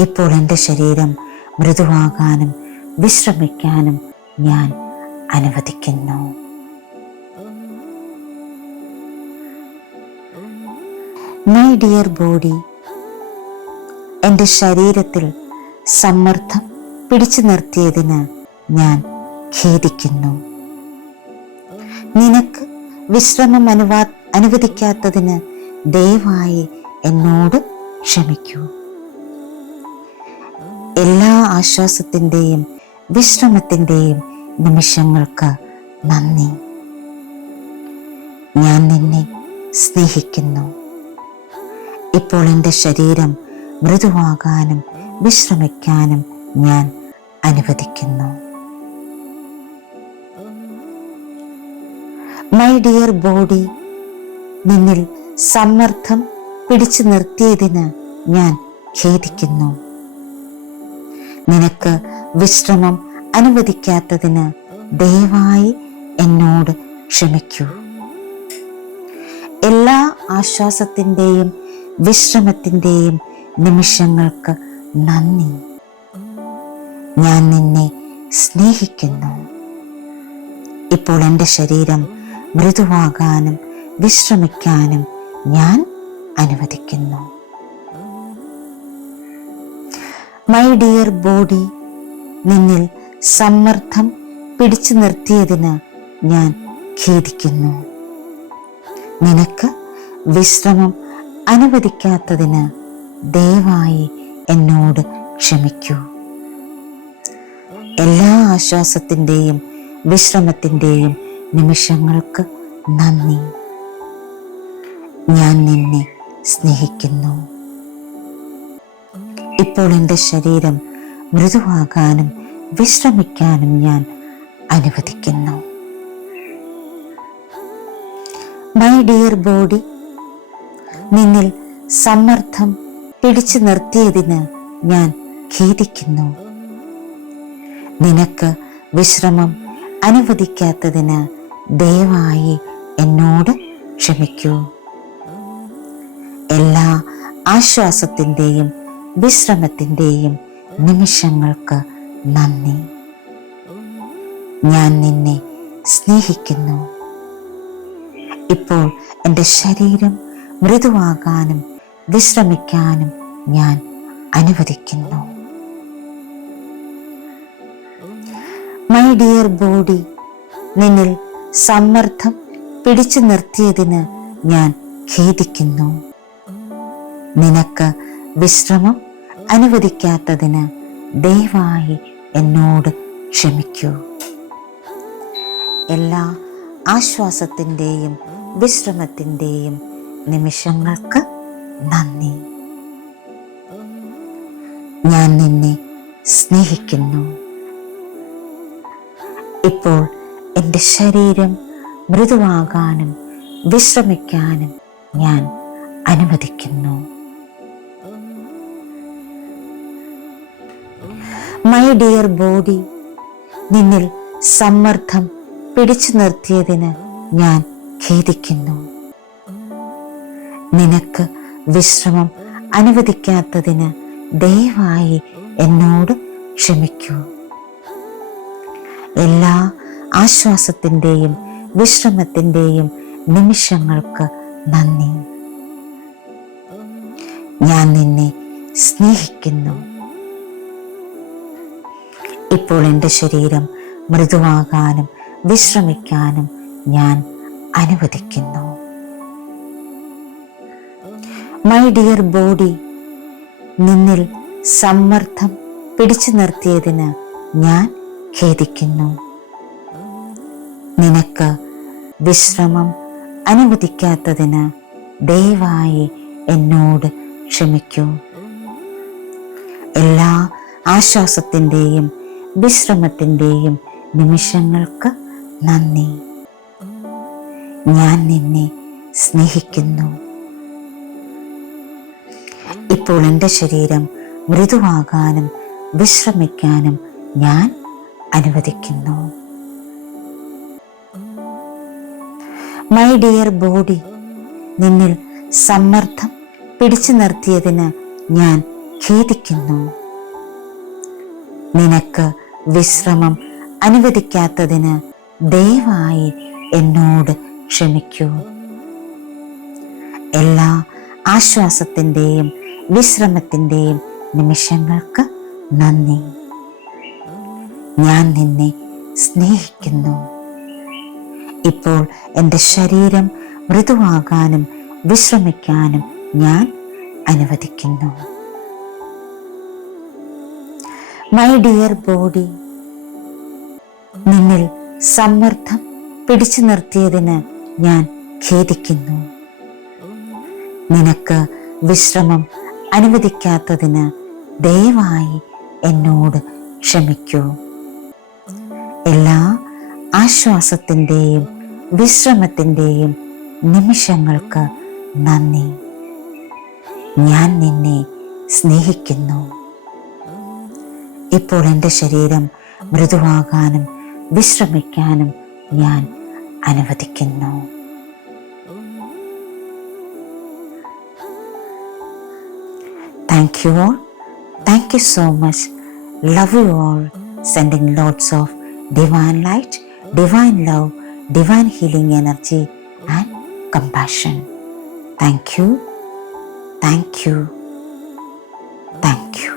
ഇപ്പോൾ എൻ്റെ ശരീരം മൃദുവാകാനും വിശ്രമിക്കാനും ഞാൻ അനുവദിക്കുന്നു. മൈ ഡിയർ ബോഡി, എൻ്റെ ശരീരത്തിൽ സമ്മർദ്ദം പിടിച്ചു നിർത്തിയതിന് ഞാൻ ഖേദിക്കുന്നു. നിനക്ക് വിശ്രമം അനുവദിക്കാത്തതിന് ദയവായി എന്നോട് ക്ഷമിക്കൂ. എല്ലാ ആശ്വാസത്തിൻ്റെയും വിശ്രമത്തിൻ്റെയും നിമിഷങ്ങൾക്ക് നന്ദി. ഞാൻ നിന്നെ സ്നേഹിക്കുന്നു. ഇപ്പോൾ എൻ്റെ ശരീരം മൃദുവാകാനും വിശ്രമിക്കാനും ഞാൻ അനുവദിക്കുന്നു. മൈ ഡിയർ ബോഡി, നിന്നിൽ സമ്മർദ്ദം പിടിച്ചു നിർത്തിയതിന് ഞാൻ ഖേദിക്കുന്നു. നിനക്ക് വിശ്രമം അനുവദിക്കാത്തതിന് ദയവായി എന്നോട് ക്ഷമിക്കൂ. എല്ലാ ആശ്വാസത്തിൻ്റെയും വിശ്രമത്തിൻ്റെയും നിമിഷങ്ങൾക്ക് നന്ദി. ഞാൻ നിന്നെ സ്നേഹിക്കുന്നു. ഇപ്പോൾ എൻ്റെ ശരീരം മൃദുവാകാനും വിശ്രമിക്കാനും ഞാൻ അനുവദിക്കുന്നു. മൈ ഡിയർ ബോഡി, നിന്നിൽ സമ്മർദ്ദം പിടിച്ചു നിർത്തിയതിന് ഞാൻ ഖേദിക്കുന്നു. നിനക്ക് വിശ്രമം അനുവദിക്കാത്തതിന് ദയവായി എന്നോട് ക്ഷമിക്കൂ. എല്ലാ ആശ്വാസത്തിൻ്റെയും വിശ്രമത്തിൻ്റെയും നിമിഷങ്ങൾക്ക് നന്ദി. ഞാൻ നിന്നെ സ്നേഹിക്കുന്നു. ഇപ്പോൾ എൻ്റെ ശരീരം മൃദുവാകാനും വിശ്രമിക്കാനും ഞാൻ അനുവദിക്കുന്നു. മൈ ഡിയർ ബോഡി, നിന്നിൽ സമ്മർദ്ദം പിടിച്ചു നിർത്തിയതിന് ഞാൻ ഖേദിക്കുന്നു. നിനക്ക് വിശ്രമം അനുവദിക്കാത്തതിന് ദയവായി എന്നോട് ക്ഷമിക്കൂ. എല്ലാ ആശ്വാസത്തിൻ്റെയും വിശ്രമത്തിൻ്റെയും നിമിഷങ്ങൾക്ക് നന്ദി. ഞാൻ നിന്നെ സ്നേഹിക്കുന്നു. ഇപ്പോൾ എൻ്റെ ശരീരം മൃദുവാകാനും വിശ്രമിക്കാനും ഞാൻ അനുവദിക്കുന്നു. മൈ ഡിയർ ബോഡി, നിന്നിൽ സമ്മർദ്ദം പിടിച്ചു നിർത്തിയതിന് ഞാൻ ഖേദിക്കുന്നു. നിനക്ക് വിശ്രമം അനുവദിക്കാത്തതിന് ദയവായി എന്നോട് ക്ഷമിക്കൂ. എല്ലാ ആശ്വാസത്തിൻ്റെയും വിശ്രമത്തിൻ്റെയും നിമിഷങ്ങൾക്ക് നന്ദി. ഞാൻ നിന്നെ സ്നേഹിക്കുന്നു. ഇപ്പോൾ എൻ്റെ ശരീരം മൃദുവാകാനും വിശ്രമിക്കാനും ഞാൻ അനുവദിക്കുന്നു. മൈ ഡിയർ ബോഡി, നിന്നിൽ സമ്മർദ്ദം പിടിച്ചു നിർത്തിയതിന് ഞാൻ ഖേദിക്കുന്നു. നിനക്ക് വിശ്രമം അനുവദിക്കാത്തതിന് ദയവായി എന്നോട് ക്ഷമിക്കൂ. എല്ലാ ആശ്വാസത്തിൻ്റെയും വിശ്രമത്തിൻ്റെയും നിമിഷങ്ങൾക്ക് നന്ദി. ഞാൻ നിന്നെ സ്നേഹിക്കുന്നു. ഇപ്പോൾ എൻ്റെ ശരീരം മൃദുവാകാനും വിശ്രമിക്കാനും ഞാൻ അനുവദിക്കുന്നു. മൈ ഡിയർ ബോഡി, നിന്നിൽ സമ്മർദ്ദം പിടിച്ചു നിർത്തിയതിന് ഞാൻ ഖേദിക്കുന്നു. നിനക്ക് വിശ്രമം അനുവദിക്കാത്തതിന് ദയവായി എന്നോട് ക്ഷമിക്കൂ. എല്ലാ ആശ്വാസത്തിൻ്റെയും വിശ്രമത്തിൻ്റെയും നിമിഷങ്ങൾക്ക് നന്ദി. ഞാൻ നിന്നെ സ്നേഹിക്കുന്നു. ഇപ്പോൾ എൻ്റെ ശരീരം മൃദുവാകാനും വിശ്രമിക്കാനും ഞാൻ അനുവദിക്കുന്നു. മൈ ഡിയർ ബോഡി, നിന്നിൽ സമ്മർദ്ദം പിടിച്ചു നിർത്തിയതിന് ഞാൻ ഖേദിക്കുന്നു. നിനക്ക് വിശ്രമം അനുവദിക്കാത്തതിന് ദയവായി എന്നോട് ക്ഷമിക്കൂ. എല്ലാ ആശ്വാസത്തിൻ്റെയും വിശ്രമത്തിൻ്റെയും നിമിഷങ്ങൾക്ക് നന്ദി. ഞാൻ നിന്നെ സ്നേഹിക്കുന്നു. ഇപ്പോൾ എൻ്റെ ശരീരം മൃദുവാകാനും വിശ്രമിക്കാനും ഞാൻ അനുവദിക്കുന്നു. മൈ ഡിയർ ബോഡി, നിന്നിൽ സമ്മർദ്ദം പിടിച്ചു നിർത്തിയതിന് ഞാൻ ഖേദിക്കുന്നു. നിനക്ക് വിശ്രമം അനുവദിക്കാത്തതിന് ദയവായി എന്നോട് ക്ഷമിക്കൂ. എല്ലാ ആശ്വാസത്തിൻ്റെയും വിശ്രമത്തിൻ്റെയും നിമിഷങ്ങൾക്ക് നന്ദി. ഞാൻ നിന്നെ സ്നേഹിക്കുന്നു. ഇപ്പോൾ എൻ്റെ ശരീരം മൃദുവാകാനും വിശ്രമിക്കാനും ഞാൻ അനുവദിക്കുന്നു. Thank you all. Thank you so much. Love you all. Sending lots of divine light, divine love, divine healing energy and compassion. Thank you. Thank you. Thank you.